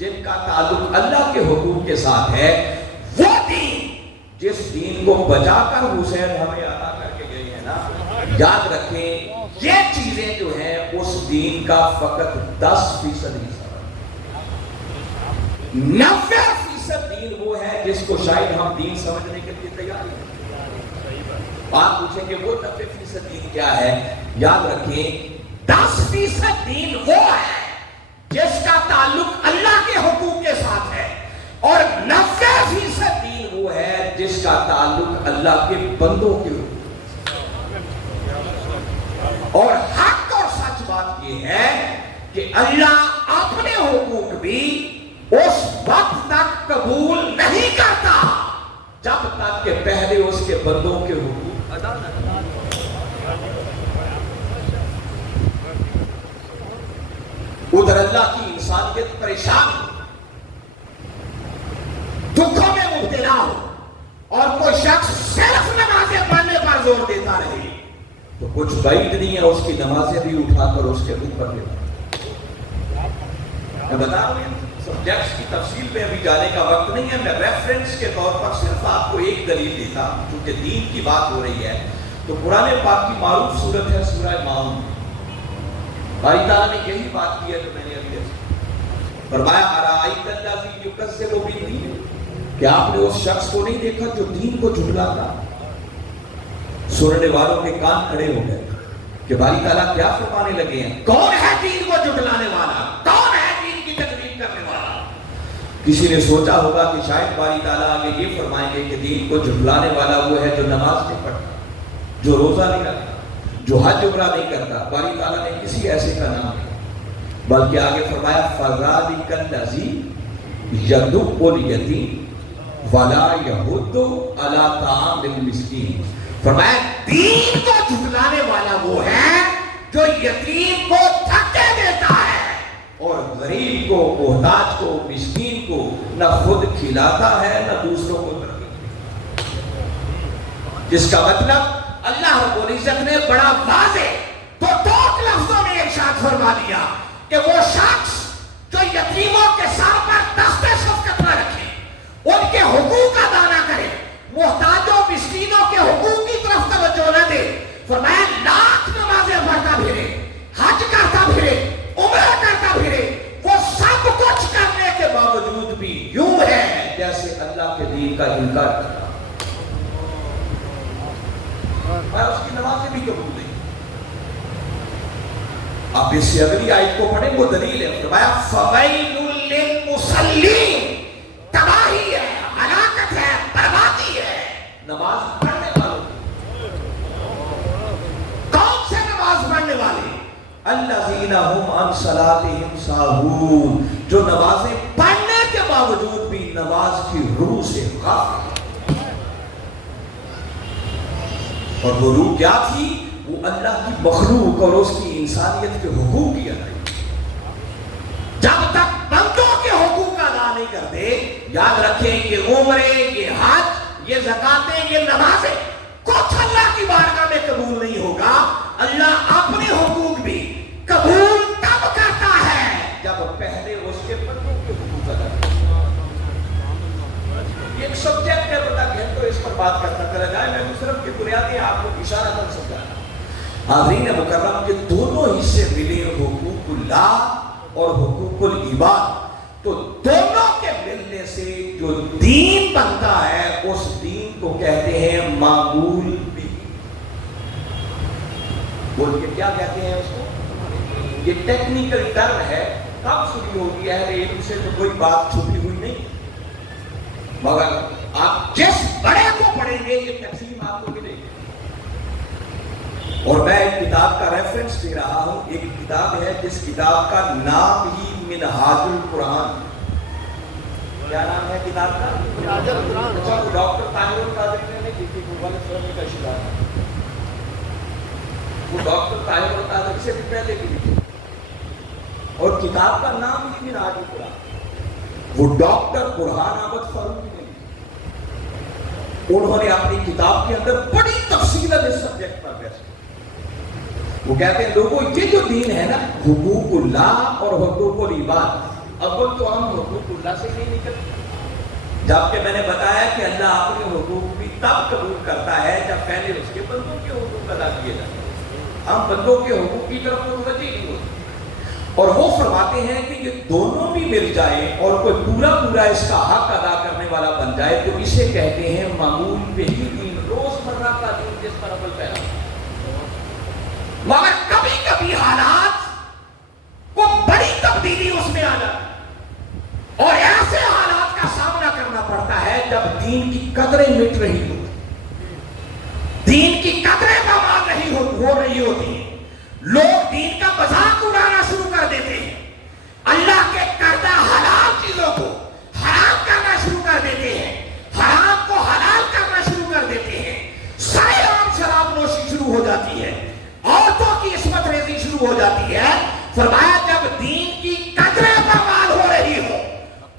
جن کا تعلق اللہ کے حقوق کے ساتھ ہے، وہ دین جس دین کو بچا کر حسین ہمیں عطا کر کے گئے ہیں نا، یاد رکھیں یہ چیزیں جو ہیں اس دین کا فقط 10% حصہ ہے۔ 90% دین وہ ہے جس کو شاید ہم دین سمجھنے کے لیے تیار ہیں۔ آپ پوچھیں کہ وہ 90% دین کیا ہے؟ یاد رکھیں 10% دین وہ ہے جس کا تعلق اللہ کے حقوق کے ساتھ ہے، اور 90% دین وہ ہے جس کا تعلق اللہ کے بندوں کے حقوق۔ اور حق اور سچ بات یہ ہے کہ اللہ اپنے حقوق بھی اس وقت تک قبول نہیں کرتا جب تک کہ پہلے اس کے بندوں کے حقوق ادا نہ کریں۔ ادھر اللہ کی انسانیت پریشان ہو، دکھوں میں مبتلا ہو، اور کوئی شخص صرف نمازیں پڑھنے پر زور دیتا رہے تو کچھ بعید نہیں ہے اس کی نمازیں بھی اٹھا کر اس کے دل پر دیتا۔ میں بتا رہا ہوں سبجیکٹس کی تفصیل میں ابھی جانے کا وقت نہیں ہے، میں ریفرنس کے طور پر صرف آپ کو ایک دلیل دیتا، چونکہ دین کی بات ہو رہی ہے تو قرآن پاک کی معروف سورت ہے سورہ ماؤن۔ باری تعالیٰ نے یہی بات کی ہے جو میں نے ابھی فرمایا، ارائیت الذی یکذب بالدین، کہ آپ نے اس شخص کو نہیں دیکھا جو دین کو جھٹلاتا؟ سننے والوں کے کان کھڑے ہو گئے کہ باری تعالیٰ کیا فرمانے لگے ہیں؟ کون ہے دین کو جھٹلانے والا؟ کون ہے دین کی تکذیب کرنے والا؟ کسی نے سوچا ہوگا کہ شاید باری تعالیٰ آگے یہ فرمائیں گے کہ دین کو جھٹلانے والا وہ ہے جو نماز نہیں پڑھتا، جو روزہ نہیں رکھتا، جو حج عمرہ نہیں کرتا۔ باری تعالیٰ نے کسی ایسے کا نام نہیں، بلکہ آگے فرمایا فَذَلِكَ الَّذِي يَدُعُّ الْيَتِيمَ وَلَا يَحُضُّ عَلَىٰ طَعَامِ الْمِسْكِينِ۔ فرمایا دین کو جھٹلانے والا وہ ہے جو یتیم کو دھکے دیتا ہے اور غریب کو، محتاج کو، مسکین کو نہ خود کھلاتا ہے نہ دوسروں کو ترغیب دیتا۔ جس کا مطلب اللہ رب العزت نے بڑا واضح تو ٹوک لفظوں میں ارشاد فرما دیا کہ وہ شخص جو یتیموں کے سر پر دست شفقت نہ رکھے، ان کے حقوق ادا نہ کرے، محتاجوں مسکینوں کے حقوق کی طرف توجہ نہ دے، فرمایا لاکھ نمازیں پڑھتا پھرے، حج کرتا پھرے، عمرہ کرتا پھرے، وہ سب کچھ کرنے کے باوجود بھی یوں ہے جیسے اللہ کے دین کا انکار کرتا، اور اس کی نمازیں بھی قبول نہیں۔ آپ اس سے اگلی آیت کو پڑھیں، وہ دلیل ہے۔ فرمایا فَوَيْلٌ لِّلْمُصَلِّينَ، تباہی ہے، ہلاکت ہے، بربادی ہے نماز پڑھنے والوں۔ کون سے نماز پڑھنے والے؟ الذین هم عن صلاتهم ساہون، جو نمازیں پڑھنے کے باوجود بھی نماز کی روح سے غافل۔ اور وہ روح کیا تھی؟ وہ اللہ کی مخلوق اور اس کی انسانیت کے حقوق کی ادائیگی۔ جب تک بندوں کے حقوق ادا نہیں کرتے، یاد رکھیں کہ عمرے، یہ حج، یہ زکاتیں، یہ نمازیں کچھ اللہ کی بارگاہ میں قبول نہیں ہوگا۔ اللہ اپنے حقوق بھی قبول تب کرتا ہے جب پہلے اس کے بندوں کے حقوق ادا کرتے ہیں۔ یہ ایک سبجیکٹ ہے، بتا گھنٹوں اس پر بات کرتا چلا جائے، میں صرف کی بنیادیں آپ کو اشارہ کر سکتا ہوں۔ حاضرین مکرم کے دونوں حصے ملے، حقوق اللہ اور حقوق العباد، تو دونوں کے ملنے سے جو دین بنتا ہے اس دین کو کہتے ہیں معمول بھی۔ بول کے کیا کہتے ہیں اس کو؟ یہ ٹیکنیکل ٹرم ہے، کب سنی ہوگی اہل علم سے تو کوئی بات چھپی ہوئی نہیں، مگر آپ جس بڑے کو پڑھیں گے یہ تقسیم آپ کو ملے گی۔ اور میں ایک کتاب کا ریفرنس دے رہا ہوں، ایک کتاب ہے جس کتاب کا نام ہی منہاج القرآن۔ کیا نام ہے کتاب کا؟ منہاج القرآن۔ ڈاکٹر طاہر القادری نے لکھی، وہ غلط فہمی کا شکار ہے۔ وہ ڈاکٹر طاہر القادری سے بھی پہلے کی لکھی، اور کتاب کا نام ہی منہاج القرآن۔ وہ ڈاکٹر برہان احمد فاروقی نے لکھی۔ انہوں نے اپنی کتاب کے اندر بڑی تفصیل اس سبجیکٹ پر بحث کی۔ وہ کہتے ہیں لوگوں یہ جو دین ہے نا، حقوق اللہ اور حقوق العباد، اول تو ہم حقوق اللہ سے نہیں نکلتے، جبکہ میں نے بتایا کہ اللہ اپنے حقوق بھی تب قبول کرتا ہے جب پہلے اس کے بندوں کے حقوق ادا کیے جاتے ہیں۔ ہم بندوں کے حقوق کی طرف متوجہ نہیں ہوتے، اور وہ فرماتے ہیں کہ یہ دونوں بھی مل جائیں اور کوئی پورا اس کا حق ادا کرنے والا بن جائے تو اسے کہتے ہیں معمول بہی دین، روزمرہ کا دین جس پر عمل پیرا۔ مگر کبھی کبھی حالات کو بڑی تبدیلی اس میں آ جاتی، اور ایسے حالات کا سامنا کرنا پڑتا ہے جب دین کی قدریں مٹ رہی ہوتی، دین کی قدریں پامال نہیں ہو رہی ہوتی ہیں، لوگ دین کا مذاق اڑانا شروع کر دیتے ہیں، اللہ کے کردہ حلال چیزوں کو حرام کرنا شروع کر دیتے ہیں، حرام کو حلال کرنا شروع کر دیتے ہیں، سارے عام شراب نوشی شروع ہو جاتی ہے، عورتوں کی عصمت ریزی شروع ہو جاتی ہے۔ فرمایا جب دین کی قدریں پامال ہو رہی ہو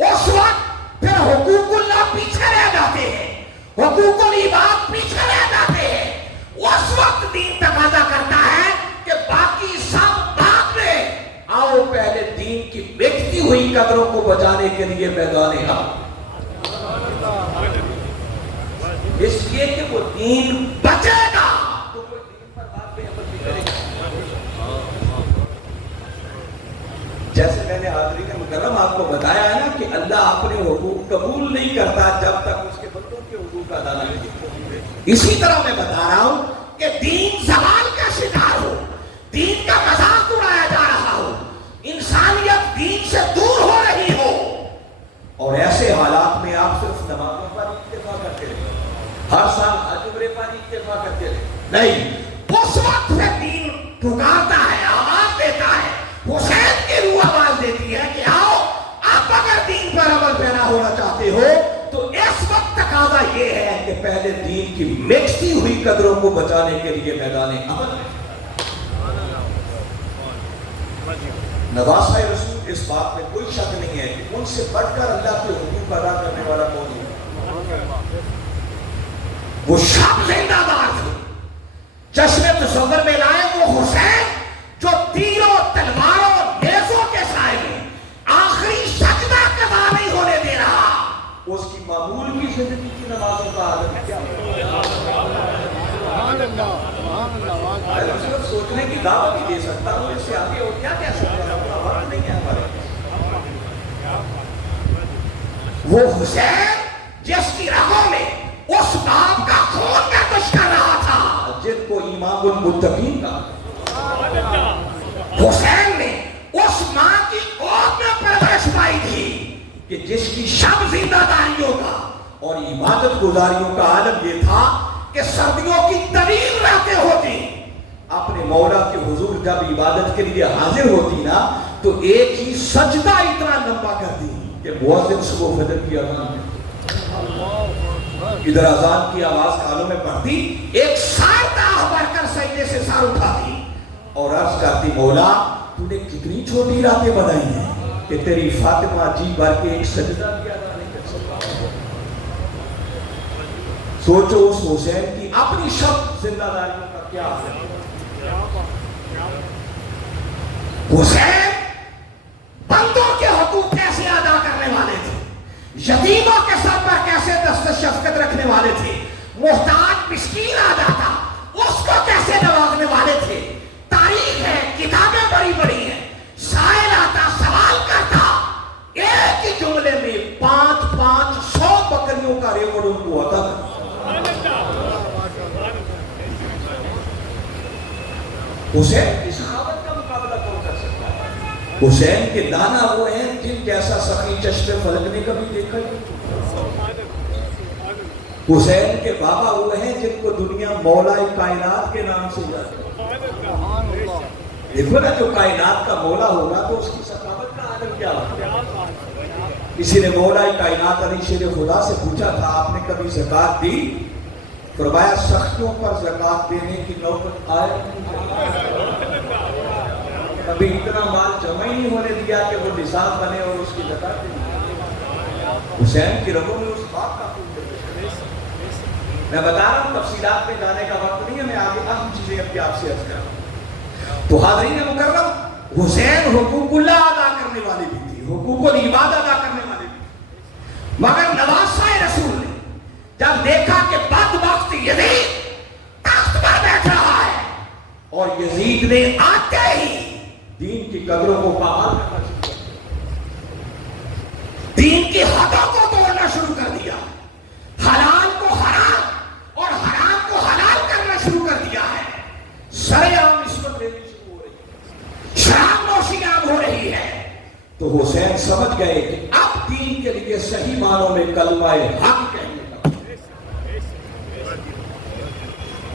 اس وقت پھر حقوق اللہ پیچھے رہ جاتے ہیں، حقوق العباد پیچھے رہ جاتے ہیں۔ اس وقت دین تقاضا کرتا ہے کہ باقی سب بعد میں آؤ، پہلے دین کی مٹتی ہوئی قدروں کو بچانے کے لیے میدان حق، اس لیے کہ وہ دین بچے گا تو وہ دین پر بعد میں عمل بھی کرے گا۔ جیسے میں نے حاضرین مکرم آپ کو بتایا ہے نا کہ اللہ اپنے حقوق قبول نہیں کرتا جب تک اس کے بندوں کے حقوق ادا نہیں کرتے، اسی طرح میں بتا رہا ہوں کہ دین زوال کا شکار ہو، دین کا مذاق اڑایا جا رہا ہو، انسانیت دین سے دور ہو رہی ہو، اور ایسے حالات میں آپ صرف نمازوں پر اکتفا کرتے رہے، ہر سال حج عمرے پر اکتفا کرتے رہے نہیں، اس وقت سے دین پکارتا ہے، آواز دیتا ہے، حسین کی روح آواز دیتی ہے کہ آؤ، آپ اگر دین پر عمل پیرا ہونا چاہتے ہو تو اس وقت تقاضا یہ ہے کہ پہلے دین کی مٹتی ہوئی قدروں کو بچانے کے لیے میدان عمل میں۔ نواسۂ رسول اس بات میں کوئی شک نہیں ہے کہ ان سے بڑھ کر اللہ کے حقوق ادا کرنے والا کون ہے؟ وہ شب زندہ دار تھے، چشم تصور میں لائے وہ حسین جو تیروں تلواروں نیزوں کے سائے میں آخری سجدہ قضا نہیں ہونے دے رہا، اس کی معمول کی زندگی کی نمازوں کا حالت کیا ہے؟ صرف سوچنے کی دعوت ہی دے سکتا ہوں، اس سے آگے اور کیا کہہ سکتے ہیں، اپنا وقت نہیں ہے ہمارے۔ وہ حسین جس کی رگوں میں اس باپ کا خون کا کچھ کر رہا تھا جن کو امام المتقین کا، حسین نے اس ماں کی گود میں پرورش پائی تھی کہ جس کی شب زندہ داریوں کا اور عبادت گزاریوں کا عالم یہ تھا کہ سردیوں کی طویل راتیں ہوتی، اپنے مولا کے حضور جب عبادت کے لیے حاضر ہوتی نا تو ایک ہی سجدہ اتنا لمبا کرتی کہ مؤذن صبح فجر کی اذان ادھر اذان کی آواز کانوں میں پڑتی، ایک سار تاہ بڑھ کر سجدے سے سار اٹھاتی اور عرض کرتی مولا تو نے کتنی چھوٹی راتیں بنائی ہیں کہ تیری فاطمہ جی بھر کے ایک سجدہ بھی ادا نہیں کر سکتا۔ سوچو اس حسین کی اپنی شب زندہ داریوں کا کیا ہے۔ حسین بندوں کے حقوق کیسے ادا کرنے والے تھے، یتیموں کے سر پر کیسے دست شفقت رکھنے والے تھے، محتاج مسکین آ جاتا اس کو کیسے نوازنے والے تھے۔ تاریخ ہے، کتابیں بڑی بڑی ہیں، سائل آتا سوال کرتا، ایک ہی جملے میں 500 بکریوں کا ریکارڈ ان کو عطا کرتا۔ حسین کی سخاوت کا مقابلہ کون کر سکتا ہے؟ حسین کے دانا وہ ہیں جن جیسا سخی چشم فلک نے کبھی دیکھا نہیں۔ حسین کے بابا وہ ہیں جن کو دنیا مولا کائنات کے نام سے جاتی ہے۔ دیکھو نا جو کائنات کا مولا ہوگا تو اس کی سخاوت کا عالم کیا ہوگا۔ کسی نے مولا کائنات علی شیر خدا سے پوچھا تھا آپ نے کبھی زکات دی؟ فرمایا سختیوں پر زکات دینے کی نوبت آئے کبھی اتنا مال جمع ہی نہیں ہونے دیا کہ وہ نصاب بنے اور اس کی زکات دے۔ حسین کی رگوں میں اس بات کا خون ہے۔ میں بتا رہا ہوں تفصیلات میں جانے کا وقت نہیں ہے، میں آگے اہم چیزیں اب آپ سے عرض کروں۔ تو حاضرین مکرم، حسین حقوق اللہ ادا کرنے والے بھی تھے، حقوق العباد ادا کرنے والے بھی تھے، مگر نواسۂ رسول نے جب دیکھا کہ بدبخت یزید تخت پر بیٹھ رہا ہے اور یزید نے آتے ہی دین کی قدروں کو پامال کرنا شروع کر دیا، دین کی حدوں کو توڑنا شروع کر دیا، حلال کو حرام اور حرام کو حلال کرنا شروع کر دیا ہے، سرعام نسبت دینی شروع ہو رہی ہے، شراب نوشی عام ہو رہی ہے۔ تو حسین سمجھ گئے کہ اب دین کے لیے صحیح معنوں میں کلمہ حق کہنے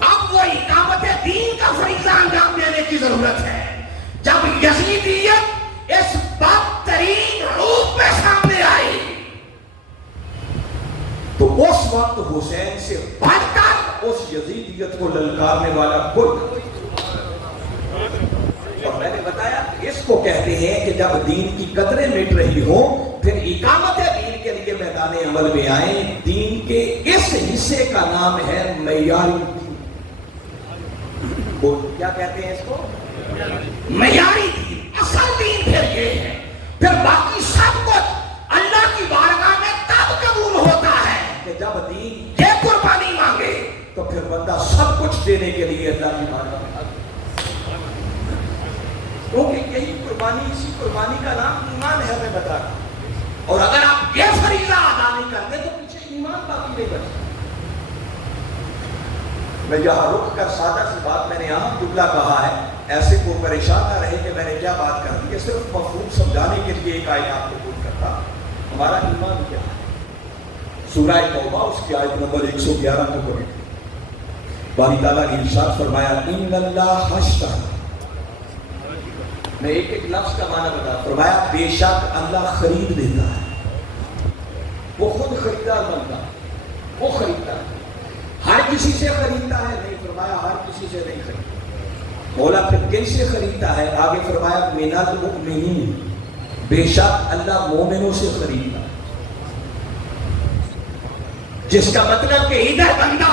اب وہ اقامت دین کا فریضہ انجام دینے کی ضرورت ہے۔ جب یزیدیت اس بدترین روپ میں سامنے آئی تو اس وقت حسین سے بڑھ کر اس یزیدیت کو للکارنے والا کوئی۔ اور میں نے بتایا اس کو کہتے ہیں کہ جب دین کی قدریں مٹ رہی ہوں پھر اقامت دین کے لیے میدان عمل میں آئیں۔ دین کے اس حصے کا نام ہے معیاری دین۔ کیا کہتے ہیں اس کو؟ معیاری دین، اصل دین پھر یہ ہے۔ پھر باقی سب کچھ اللہ کی بارگاہ میں تب قبول ہوتا ہے کہ جب دین یہ قربانی مانگے تو پھر بندہ سب کچھ دینے کے لیے اللہ کی بارگاہ میں آتا ہے، کیونکہ یہی قربانی، اسی قربانی کا نام ایمان ہے۔ میں بتا رہا ہوں، اور اگر آپ یہ فریضہ ادا نہیں کرتے تو پیچھے ایمان باقی نہیں بچتا۔ میں یہاں رک کر سادہ سی بات میں نے اہم جملہ کہا ہے، ایسے کو پریشان نہ رہے کہ میں نے کیا بات کر دی، صرف مفہوم سمجھانے کے لیے ایک آیت آپ کو پوچھ کرتا ہمارا ایمان کیا ہے۔ سورہ توبہ اس کی آیت نمبر 111 کو پڑھیں، باری تعالیٰ نے ارشاد فرمایا ان اللہ اشتری، میں ایک ایک لفظ کا معنی بتا، فرمایا بے شک اللہ خرید لیتا ہے، وہ خود خریدار بنتا ہے، وہ خریدتا ہے، ہر کسی سے خریدتا ہے نہیں، فرمایا ہر کسی سے نہیں خریدتا۔ مولا پھر کن سے خریدتا ہے؟ آگے فرمایا من المؤمنین، بے شک اللہ مومنوں سے خریدتا ہے، جس کا مطلب کہ ادھر بندہ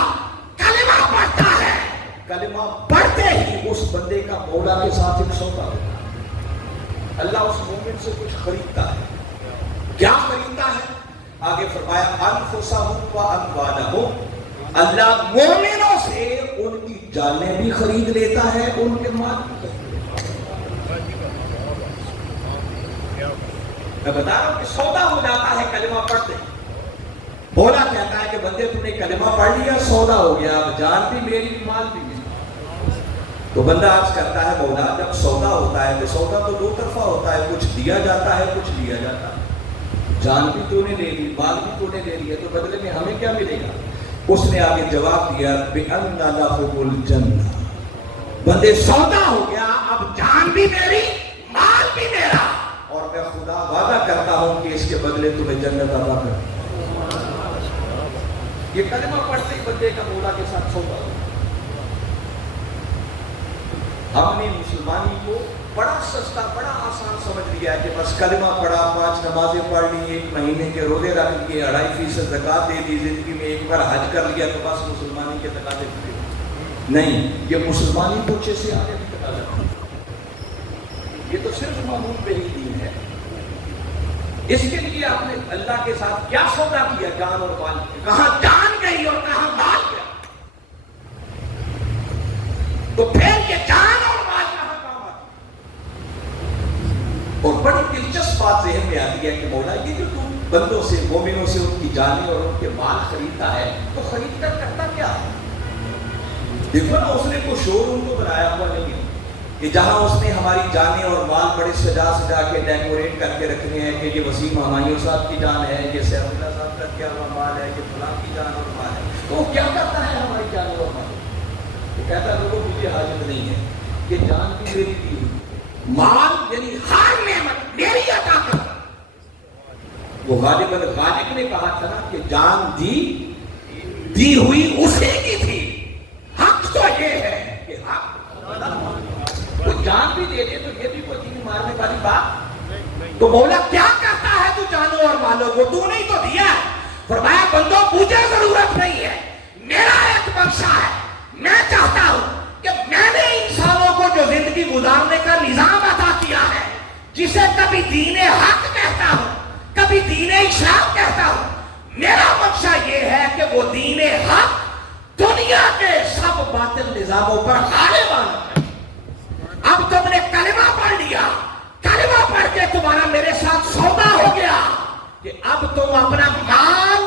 کلمہ پڑھتا ہے، کلمہ پڑھتے ہی اس بندے کا مولا کے ساتھ ایک سودا ہوتا ہے۔ اللہ اس مومن سے کچھ خریدتا ہے، کیا خریدتا ہے؟ آگے فرمایا انفسہم و اموالہم، اللہ مومنوں سے ان کی جانیں بھی خرید لیتا ہے، ان کے مال بھی خرید لیتا ہے۔ میں بتا رہا ہوں کہ سودا ہو جاتا ہے کلمہ پڑھتے، مولا کہتا ہے کہ بندے تم نے کلمہ پڑھ لیا، سودا ہو گیا، اب جان بھی میری مال بھی میری۔ تو بندہ عرض کرتا ہے مولا جب سودا ہوتا ہے تو سودا تو دو طرفہ ہوتا ہے، کچھ دیا جاتا ہے کچھ لیا جاتا ہے، جان بھی تو نے لے لی، مال بھی تو نے لے لیا، تو بدلے میں ہمیں کیا ملے گا؟ اس نے آگے جواب دیا بِأَنَّ لَهُمُ الْجَنَّةَ، بندے سودا ہو گیا، اب جان بھی میری، مال بھی میرا، اور میں خدا وعدہ کرتا ہوں کہ اس کے بدلے تمہیں جنت عطا کروں۔ یہ کلمہ پڑھتے ہی بندے کا مولا کے ساتھ سودا ہو۔ ہم نے مسلمانی کو بڑا سستا، بڑا آسان سمجھ لیا ہے کہ بس کلمہ پڑھا، 5 نمازیں پڑھ لی، 1 مہینے کے روزے رکھ لیے، 2.5% زکوٰۃ دے دی، زندگی میں ایک بار حج کر لیا تو بس مسلمانی کے تقاضے پورے۔ نہیں، یہ مسلمانی پوچھے سے آگے بھی تقاضا ہے۔ یہ تو صرف معمول پہ ہی دین ہے۔ اس کے لیے آپ نے اللہ کے ساتھ کیا سودا کیا؟ جان اور مال۔ کہاں جان گئی اور کہاں مال گیا؟ تو پھر یہ جان اور مال کہاں کام آتی؟ اور بڑی دلچسپ بات ذہن میں آتی ہے کہ مولا یہ جو تم بندوں سے، مومنوں سے ان کی جانیں اور ان کے مال خریدتا ہے، تو خرید کر کرتا کیا ہے؟ دیکھو نا، اس نے کوئی شو روم تو بنایا ہوا نہیں ہے کہ جہاں اس نے ہماری جانیں اور مال بڑے سجا سجا کے ڈیکوریٹ کر کے رکھنے ہیں کہ یہ وسیم ہمایوں صاحب کی جان ہے، یہ سیف اللہ صاحب کا کیا ہوا مال ہے، یہ فلاں کی جان اور مال ہے۔ تو وہ کیا کرتا ہے ہماری جان اور مال؟ وہ کہتا ہے لوگوں مجھے حاجت نہیں ہے، یہ جان بھی میری دی ہوئی، مال یعنی ہر نعمت میری عطا کرتا۔ وہ غالب الغالب نے کہا تھا نا کہ جان دی ہوئی اسی کی تھی۔ حق تو یہ ہے کہ حق وہ جان بھی دے دے تو یہ بھی کوئی تین مارنے والی بات۔ تو مولا کیا کرتا ہے تو جانو اور مالو کو؟ تو نہیں تو دیا ہے۔ فرمایا بندوں مجھے ضرورت نہیں ہے، میرا ایک منشا ہے، میں چاہتا ہوں کہ میں نے انسانوں کو جو زندگی گزارنے کا نظام عطا کیا ہے، جسے کبھی دین حق کہتا ہوں، کبھی دین اسلام کہتا ہوں، میرا منشا یہ ہے کہ وہ دین حق دنیا کے سب باطل نظاموں پر غالب آنا چاہیے۔ اب تم نے کلمہ پڑھ لیا، کلمہ پڑھ کے تمہارا میرے ساتھ سودا ہو گیا کہ اب تم اپنا مال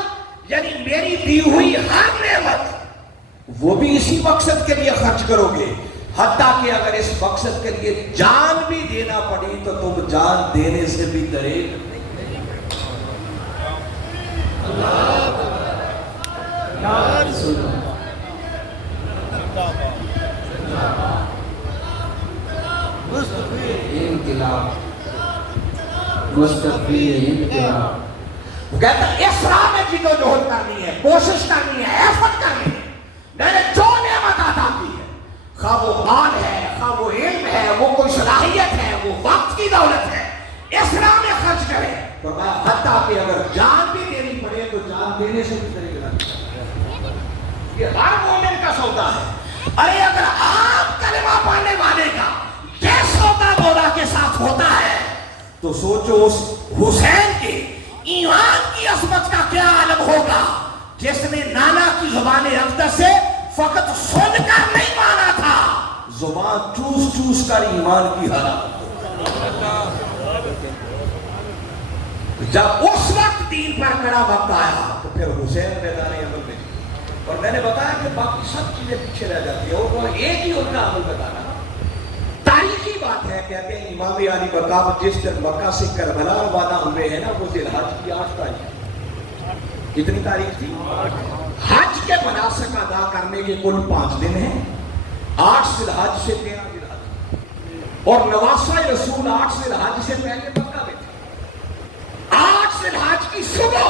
یعنی میری دی ہوئی ہر نعمت وہ بھی اسی مقصد کے لیے خرچ کرو گے، حتیٰ کہ اگر اس مقصد کے لیے جان بھی دینا پڑی تو تم جان دینے سے بھی دریغ نہیں۔ وہ کہتا ہے اس راہ میں جدوجہد کرنی ہے، کوشش کرنی ہے، ایفرٹ کرنی ہے۔ میں نے جو نعمت عطا کی ہے، خواہ وہ مال ہے، خواہ وہ علم ہے، وہ کوئی صلاحیت ہے، وہ وقت کی دولت ہے، اس راہ میں خرچ کرے۔ فرمایا حتیٰ کہ اگر جان بھی دینی پڑے تو جان دینے سے بھی طریقہ نہیں۔ یہ ہر مومن کا سودا ہے۔ ارے اگر آپ کلمہ پڑھنے والے کا یہ سودا مولا کے ساتھ ہوتا ہے تو سوچو اس حسین کے ایمان کی عظمت کا کیا عالم ہوگا جس نے نانا کی زبان اقدس سے فقط سن کر نہیں مانا تھا، زبان چوس چوس کر ایمان کی حالت۔ جب اس وقت دین پر کڑا وقت آیا تو پھر حسین میدان عمل میں، اور میں نے بتایا کہ باقی سب چیزیں پیچھے رہ جاتی ہیں اور وہ ایک ہی ان کا عمل بتانا۔ تاریخی بات ہے، کہتے ہیں امام علی مقام جس دن مکہ سے کربلا روانہ ہوئے ہیں نا، وہ ذی الحج کی 8 تاریخ۔ کتنی تاریخ تھی؟ حج کے مناسک ادا کرنے کے کل 5 دن ہیں، 8 ذی الحج سے 13 ذی الحج، اور نواسہ رسول 8 ذی الحج سے پہلے مکہ میں تھے۔ 8 ذی الحج کی صبح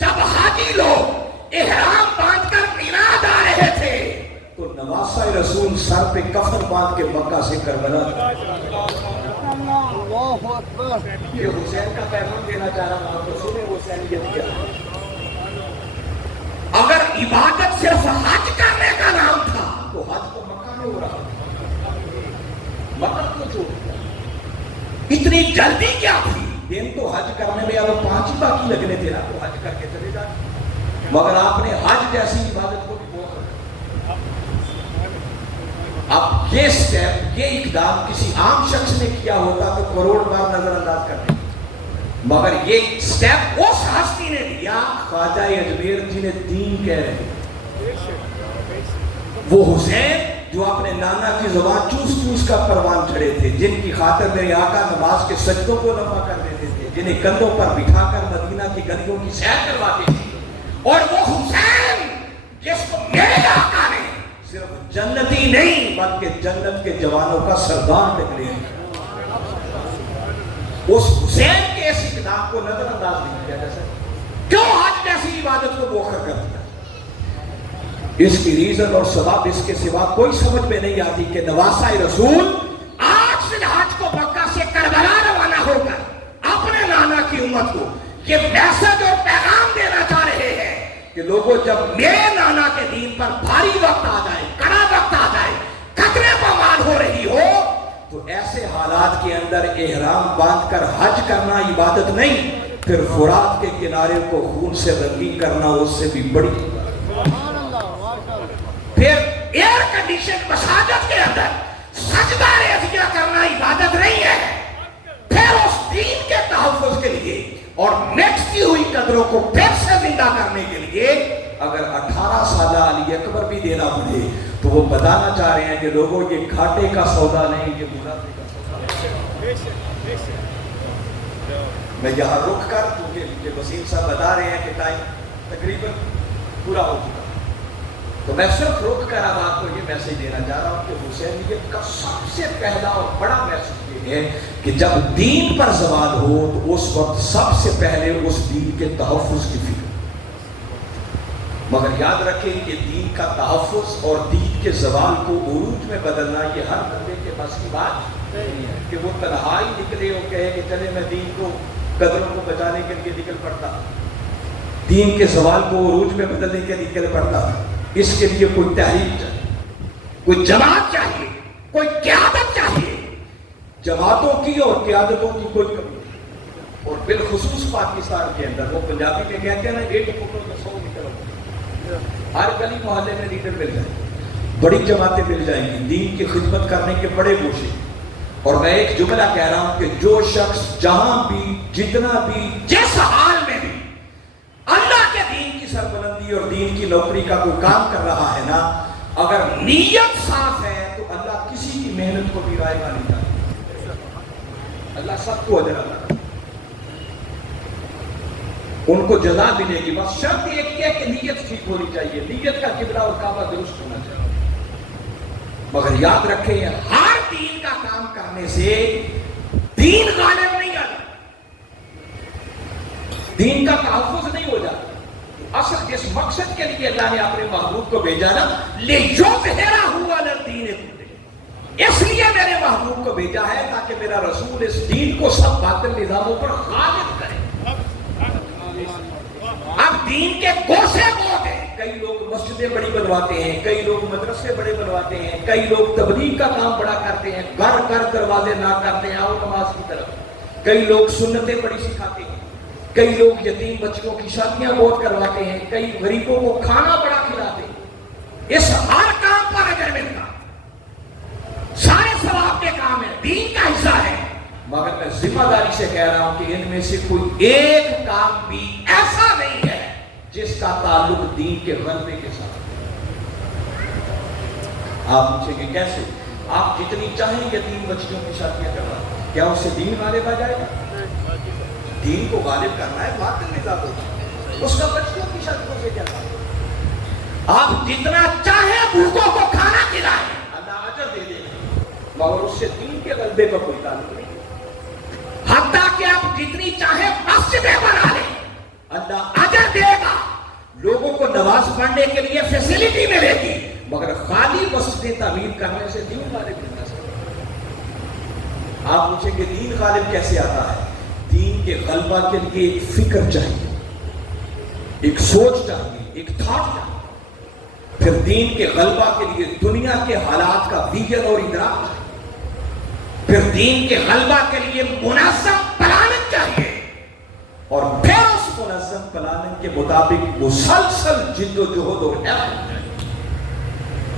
جب حاجی لوگ احرام باندھ کر مینا جا رہے تھے تو نواسہ رسول سر پہ کفن باندھ کے مکہ سے کربلا۔ یہ حسین کا پیغام دینا چاہ رہا ہوں، رسول حسینیت کیا ہے؟ اگر عبادت صرف حج کرنے کا نام تھا تو حج تو مکہ میں ہو رہا تھا، مکہ کو چھوڑ دیا۔ اتنی جلدی کیا تھی؟ دن تو حج کرنے میں اب 5 ہی باقی لگنے تھے نا، تو حج کر کے چلے جاتے، مگر آپ نے حج جیسی عبادت کو بھی بہت رکھا۔ اب یہ سٹیپ، یہ اقدام کسی عام شخص نے کیا ہوتا تو کروڑ بار نظر انداز کر دیں، مگر یہ سٹیپ اس ہستی نے لیا، خواجہ اجمیر جی نے دین کہہ رہے ہیں۔ وہ حسین جو اپنے نانا کی زبان چوس چوس کا پروان چڑھے تھے، جن کی خاطر میرے آقا نماز کے سجدوں کو لمبا کر دیتے تھے، جنہیں کندھوں پر بٹھا کر مدینہ کی گلیوں کی سیر کرواتے تھے، اور وہ حسین جس کو میرے آقا نے صرف جنتی نہیں بلکہ جنت کے جوانوں کا سردار نکلے. اس حسین کے اس اقدام کو نظر انداز نہیں کیا جا سکتا. کیوں حج جیسی عبادت کو مؤخر کر دیا؟ اس کی ریزن اور سبب اس کے سوا کوئی سمجھ میں نہیں آتی کہ نواسہ رسول آج سے حج کو مکہ سے کربلا روانہ ہو کر اپنے نانا کی امت کو یہ میسج اور پیغام دینا چاہ رہے ہیں کہ لوگوں جب میرے نانا کے دین پر بھاری وقت آ جائے، کڑا وقت آ جائے، خطرے پامال ہو رہی ہو، تو ایسے حالات کے اندر احرام باندھ کر حج کرنا عبادت نہیں، پھر فرات کے کنارے کو خون سے رنگین کرنا اس سے بھی بڑی. پھر ایئر کنڈیشن مساجد کے اندر سجدہ ریزیہ کرنا عبادت نہیں ہے. پھر اس دین کے تحفظ کے لیے اور مکس کی ہوئی قدروں کو پھر سے زندہ کرنے کے لیے اگر 18 سالہ علی اکبر بھی دینا پڑے تو وہ بتانا چاہ رہے ہیں کہ لوگوں یہ گھاٹے کا سودا نہیں، یہ منافع کا سودا. میں یہاں رک کر کیونکہ وسیم صاحب بتا رہے ہیں کہ ٹائم تقریباً پورا ہو چکا، تو میں صرف رک کر اب آپ کو یہ میسج دینا چاہ رہا ہوں کہ حسینیت کا سب سے پہلا اور بڑا میسج یہ ہے کہ جب دین پر زوال ہو تو اس وقت سب سے پہلے اس دین کے تحفظ کی فکر. مگر یاد رکھیں کہ دین کا تحفظ اور دین کے زوال کو عروج میں بدلنا یہ ہر بندے کے بس کی بات نہیں ہے کہ وہ تنہائی نکلے اور کہے کہ چلے میں دین کو قدروں کو بچانے کے لیے نکل پڑتا، دین کے زوال کو عروج میں بدلنے کے لیے نکل پڑتا. اس کے لیے کوئی تحریک چاہیے، کوئی جماعت چاہیے، کوئی قیادت چاہیے. جماعتوں کی اور قیادتوں کی کوئی کمی نہیں، اور بالخصوص پاکستان کے اندر وہ پنجابی میں کہتے ہیں نا 1 پکڑو تو 100 نکلو. ہر گلی محلے میں لیڈر مل جائیں گے، بڑی جماعتیں مل جائیں گی، دین کی خدمت کرنے کے بڑے گوشے. اور میں ایک جملہ کہہ رہا ہوں کہ جو شخص جہاں بھی جتنا بھی جس حال میں بھی اللہ کے دین کی سربلندی اور دین کی نوکری کا کوئی کام کر رہا ہے نا، اگر نیت صاف ہے تو اللہ کسی کی محنت کو بھی رائے گا نہیں جاتا. اللہ سب کو اجر عطا کرے، ان کو جزا ملے گی. بس شرط ایک ہے کہ نیت ٹھیک ہونی چاہیے، نیت کا قبلہ اور کعبہ درست ہونا چاہیے. مگر یاد رکھیں ہر دین کا کام کرنے سے دین غالب نہیں آتا، دین کا تحفظ نہیں ہو جاتا. اصل جس مقصد کے لیے اللہ نے اپنے محبوب کو بھیجا نا، لِيُظْهِرَهُ عَلَى الدِّينِ كُلِّهِ، اس لیے میرے محبوب کو بھیجا ہے تاکہ میرا رسول اس دین کو سب باطل نظاموں پر غالب کرے. اب دین کے گوشے بہت ہیں، کئی لوگ مسجدیں بڑی بنواتے ہیں، کئی لوگ مدرسے بڑے بنواتے ہیں، کئی لوگ تبلیغ کا کام بڑا کرتے ہیں، گھر گھر دروازے نہ کرتے ہیں آؤ نماز کی طرف، کئی لوگ سنتیں بڑی سکھاتے ہیں، کئی لوگ یتیم بچوں کی شادیاں بہت کرواتے ہیں، کئی غریبوں کو کھانا بڑا کھلاتے ہیں. اس ہر کام پر اجر ملتا، سارے ثواب کے کام ہیں، دین کا حصہ ہے. مگر میں ذمہ داری سے کہہ رہا ہوں کہ ان میں سے کوئی ایک کام بھی ایسا نہیں ہے جس کا تعلق دین کے غلبے کے ساتھ. آپ پوچھیں گے کیسے؟ آپ جتنی چاہیں یتیم بچیوں کی شادیاں کروا، کیا اس سے دین غالب آ جائے گا؟ دین کو غالب کرنا ہے باطل نظام ہوتا، اس کا بچیوں کی شادیوں سے کیا تعلق؟ آپ جتنا چاہیں بھوکوں کو کھانا کھلائیں، اللہ اجر دے دے گا، مگر اس سے دین کے غلبے کا کوئی تعلق نہیں. حتیٰ کہ آپ جتنی چاہیں مسجدیں بنا لیں، اللہ اجر دے گا، لوگوں کو نماز پڑھنے کے لیے فیسلٹی ملے گی، مگر خالی مسجدیں تعمیر کرنے سے دین غالب نہیں آ سکتا. آپ پوچھیں گے دین غالب کیسے آتا ہے؟ دین کے غلبہ کے لیے ایک فکر چاہیے، ایک سوچ چاہیے، ایک تھاٹ چاہیے. پھر دین کے غلبہ کے لیے دنیا کے حالات کا ویژن اور ادراک چاہیے. پھر دین کے غلبہ کے لیے منظم پلاننگ چاہیے، اور پھر اس منظم پلاننگ کے مطابق مسلسل جد و جہد اور ایفرٹ چاہیے.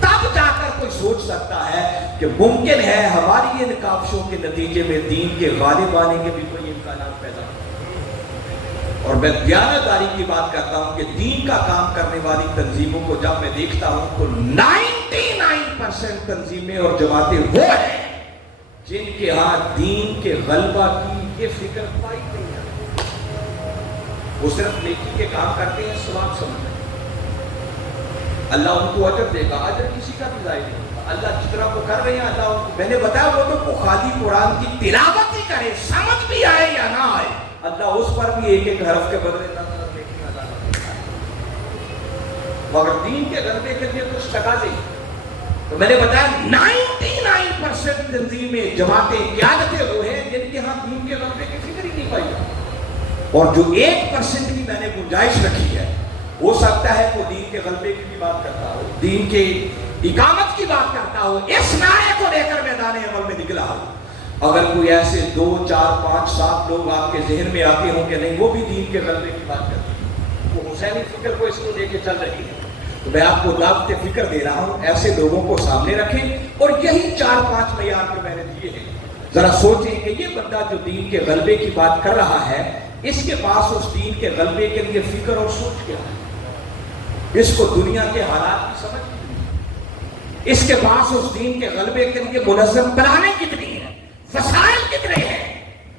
تب جا کر کوئی سوچ سکتا ہے کہ ممکن ہے ہماری ان کاوشوں کے نتیجے میں دین کے غالب آنے کے بھی کوئی امکانات پیدا ہو. اور میں دیانتداری کی بات کرتا ہوں کہ دین کا کام کرنے والی تنظیموں کو جب میں دیکھتا ہوں تو 99% تنظیمیں اور جماعتیں وہ ہیں جن کے ہاں دین کے غلبہ کی یہ فکر پائی نہیں ہے. وہ صرف نیکی کے کام کرتے ہیں، ثواب سمجھتے ہیں. اللہ ان کو اجر دے گا، اجر کسی کا بھی ضائع نہیں ہوگا۔ اللہ جس طرح وہ کر رہے ہیں اللہ ان کو، میں نے بتایا وہ تو خالی قرآن کی تلاوت ہی کرے، سمجھ بھی آئے یا نہ آئے، اللہ اس پر بھی ایک ایک حرف کے بدلے مگر دین کے غلبے کے لیے کچھ تقاضے۔ تو میں نے بتایا 99% تنظیمیں، جماعتیں، قیادتیں وہ ہیں جن کے ہاں دین کے غلبے کی فکر ہی نہیں پائی، اور جو 1% کی میں نے گنجائش رکھی ہے، ہو سکتا ہے وہ دین کے غلبے کی بھی بات کرتا ہو، دین کے اقامت کی بات کرتا ہو، اس نعرے کو لے کر میدان عمل میں نکلا ہو۔ اگر کوئی ایسے 2، 4، 5، 7 لوگ آپ کے ذہن میں آتے ہوں کہ نہیں وہ بھی دین کے غلبے کی بات کرتے ہیں، وہ حسینی فکر کو اس کو لے کے چل رہی ہے، تو میں آپ کو دعوت فکر دے رہا ہوں، ایسے لوگوں کو سامنے رکھیں، اور یہی 4-5 معیار جو میں نے دیے ہیں، ذرا سوچیں کہ یہ بندہ جو دین کے غلبے کی بات کر رہا ہے، اس کے پاس اس دین کے غلبے کے لیے فکر اور سوچ کیا ہے؟ اس کو دنیا کے حالات کی سمجھ کتنی ہے؟ اس کے پاس اس دین کے غلبے کے لیے منظم پلانیں کتنی ہیں، وسائل کتنے ہیں،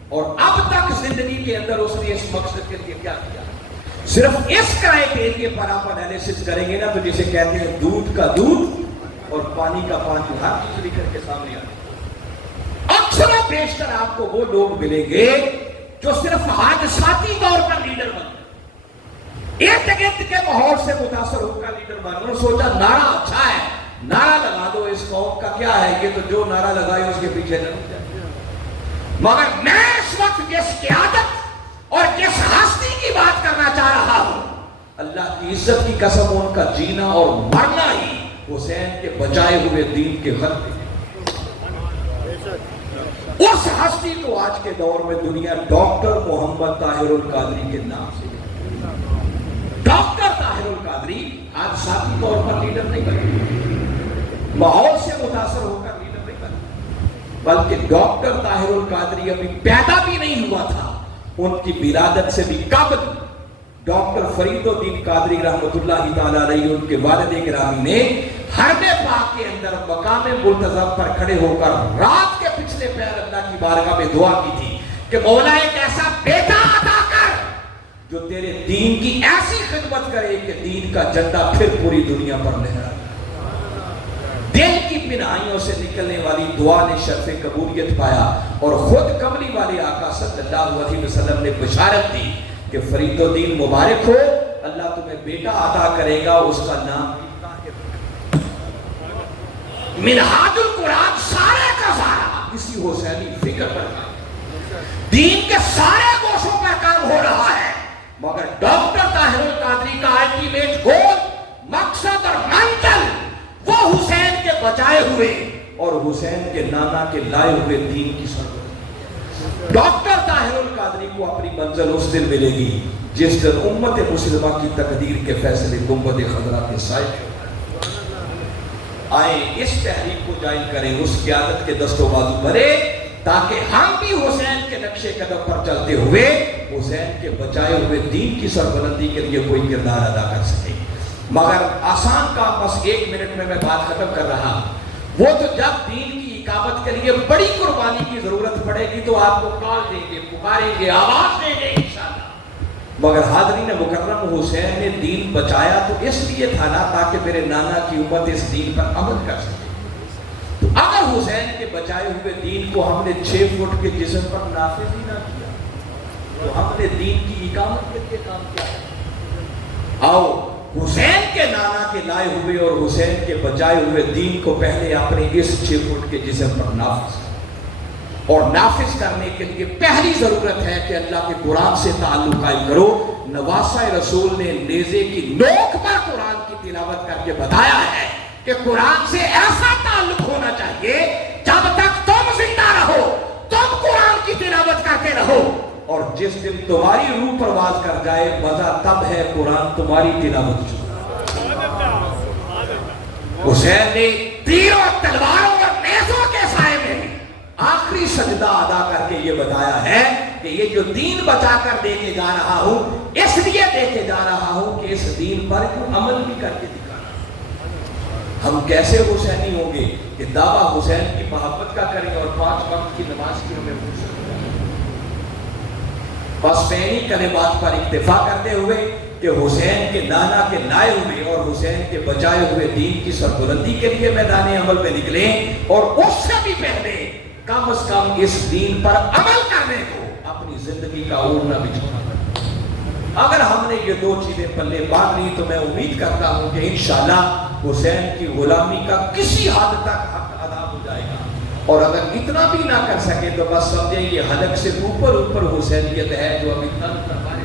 اور اب تک زندگی کے اندر اس نے اس مقصد کے لیے کیا کیا؟ صرف اس کرائیٹیریا پر آپ انالیسس کریں گے نا تو جسے کہتے ہیں دودھ کا دودھ اور پانی کا پانی، ہر چیز لکھ کر کے سامنے آتی ہے۔ اکثر و بیشتر آپ کو وہ لوگ ملیں گے جو صرف حادثاتی طور پر لیڈر بن گئے، ارد کے ماحول سے متاثر ہو کر لیڈر بن گئے، سوچا نعرہ اچھا ہے، نعرہ لگا دو، اس قوم کا کیا ہے، یہ تو جو نعرہ لگائے اس کے پیچھے لگ جائے۔ مگر میں اس وقت جس قیادت اور جس ہستی کی بات کرنا چاہ رہا ہوں، اللہ کی عزت کی قسم ان کا جینا اور مرنا ہی حسین کے بچائے ہوئے دین کے غلبے۔ اس ہستی کو آج کے دور میں دنیا ڈاکٹر محمد طاہر القادری کے نام سے، ڈاکٹر طاہر القادری آج ذاتی طور پر لیڈر نہیں بنے، ماحول سے متاثر ہو کر لیڈر نہیں بنے، بلکہ ڈاکٹر طاہر القادری ابھی پیدا بھی نہیں ہوا تھا، ان کی ولادت سے بھی قبل ڈاکٹر فرید الدین قادری رحمۃ اللہ تعالیٰ علیہ ان کے والد گرامی نے حرم پاک کے اندر مقام ملتزم پر کھڑے ہو کر رات کے پچھلے پہر اللہ کی بارگاہ میں دعا کی تھی کہ مولا ایک ایسا بیٹا عطا کر جو تیرے دین کی ایسی خدمت کرے کہ دین کا جھنڈا پھر پوری دنیا پر لہرائے۔ دل کی پنہائیوں سے نکلنے والی دعا نے شرف قبولیت پایا، اور خود کملی والے آقا صلی اللہ علیہ وسلم نے بشارت دی کہ فرید الدین مبارک ہو، اللہ تمہیں بیٹا عطا کرے گا، اس کا نام منہاج القرآن سارے کا سارا اسی حسینی فکر پر کام، دین کے سارے گوشوں پر کام ہو رہا ہے، مگر ڈاکٹر طاہر القادری کا الٹیمیٹ گول، مقصد اور منزل وہ حسین کے بچائے ہوئے اور حسین کے نانا کے لائے ہوئے دین کی سربراہی۔ ڈاکٹر طاہر القادری کو اپنی منزل اس دن ملے گی جس دن امت مسلمہ کی تقدیر کے فیصلے گنبد خضرا کے سائے آئیں، اس تحریک کو جائز کریں، اس قیادت کے دست و بازو بھرے، تاکہ ہم بھی حسین کے نقش قدم پر چلتے ہوئے حسین کے بچائے ہوئے دین کی سربلندی کے لیے کوئی کردار ادا کر سکیں۔ مگر آسان کام، بس 1 منٹ میں بات ختم کر رہا ہوں، وہ تو جب دین کی اقامت کے لیے بڑی قربانی کی ضرورت پڑے گی تو آپ کو کال دیں گے، پکاریں گے، آواز دیں گے انشاءاللہ۔ مگر حاضرین مکرم، حسین نے دین بچایا تو اس لیے تھا نا تاکہ میرے نانا کی امت اس دین پر عمل کر سکے۔ تو اگر حسین کے بچائے ہوئے دین کو ہم نے 6 فٹ کے جسم پر نافذ ہی نہ کیا تو ہم نے دین کی اقامت کے لیے کام کیا ہے؟ آؤ حسین کے نانا کے لائے ہوئے اور حسین کے بچائے ہوئے دین کو پہلے اپنے اس 6 فٹ کے جسم پر نافذ کریں، اور نافذ کرنے کے لیے پہلی ضرورت ہے کہ اللہ کے قرآن سے تعلق قائم کرو۔ نواسہ رسول نے نیزے کی نوک پر قرآن کی تلاوت کر کے بتایا ہے کہ قرآن سے ایسا تعلق ہونا چاہیے جب تک تم زندہ رہو تم قرآن کی تلاوت کرتے رہو، اور جس دن تمہاری روح پرواز کر جائے مزہ تب ہے قرآن تمہاری تلاوت چھوڑ۔ حسین نے تیروں تلواروں اور نیزوں کے سائے میں آخری سجدہ ادا کر کے یہ بتایا ہے کہ یہ جو دین بچا کر دے کے جا رہا ہوں اس لیے دے کے جا رہا ہوں کہ اس دین پر عمل بھی کر کے دکھانا۔ ہم کیسے حسینی ہوں گے کہ دعویٰ حسین کی محبت کا کریں اور 5 وقت کی نماز کی ہمیں پوچھ۔ بس پہلی کلمات پر اکتفا کرتے ہوئے کہ حسین کے نانا کے لائے ہوئے اور حسین کے بچائے ہوئے دین کی سربلندی کے لیے میدان عمل میں نکلیں، اور اس سے بھی پہلے کم از کم اس دین پر عمل کرنے کو اپنی زندگی کا اوڑھنا بچھونا پڑے۔ اگر ہم نے یہ دو چیزیں پلے باندھ لی تو میں امید کرتا ہوں کہ انشاءاللہ حسین کی غلامی کا کسی حد تک حق ادا ہو جائے گا، اور اگر اتنا بھی نہ کر سکے تو بس سمجھیں یہ حلق سے اوپر حسینیت ہے جو اب اتنا بھی کر پائے۔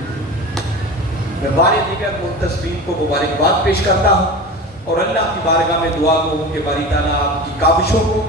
میں بارے دیگر منتصبین کو مبارکباد پیش کرتا ہوں، اور اللہ کی بارگاہ میں دعا کو کہ باری تعالیٰ آپ کی کاوشوں کو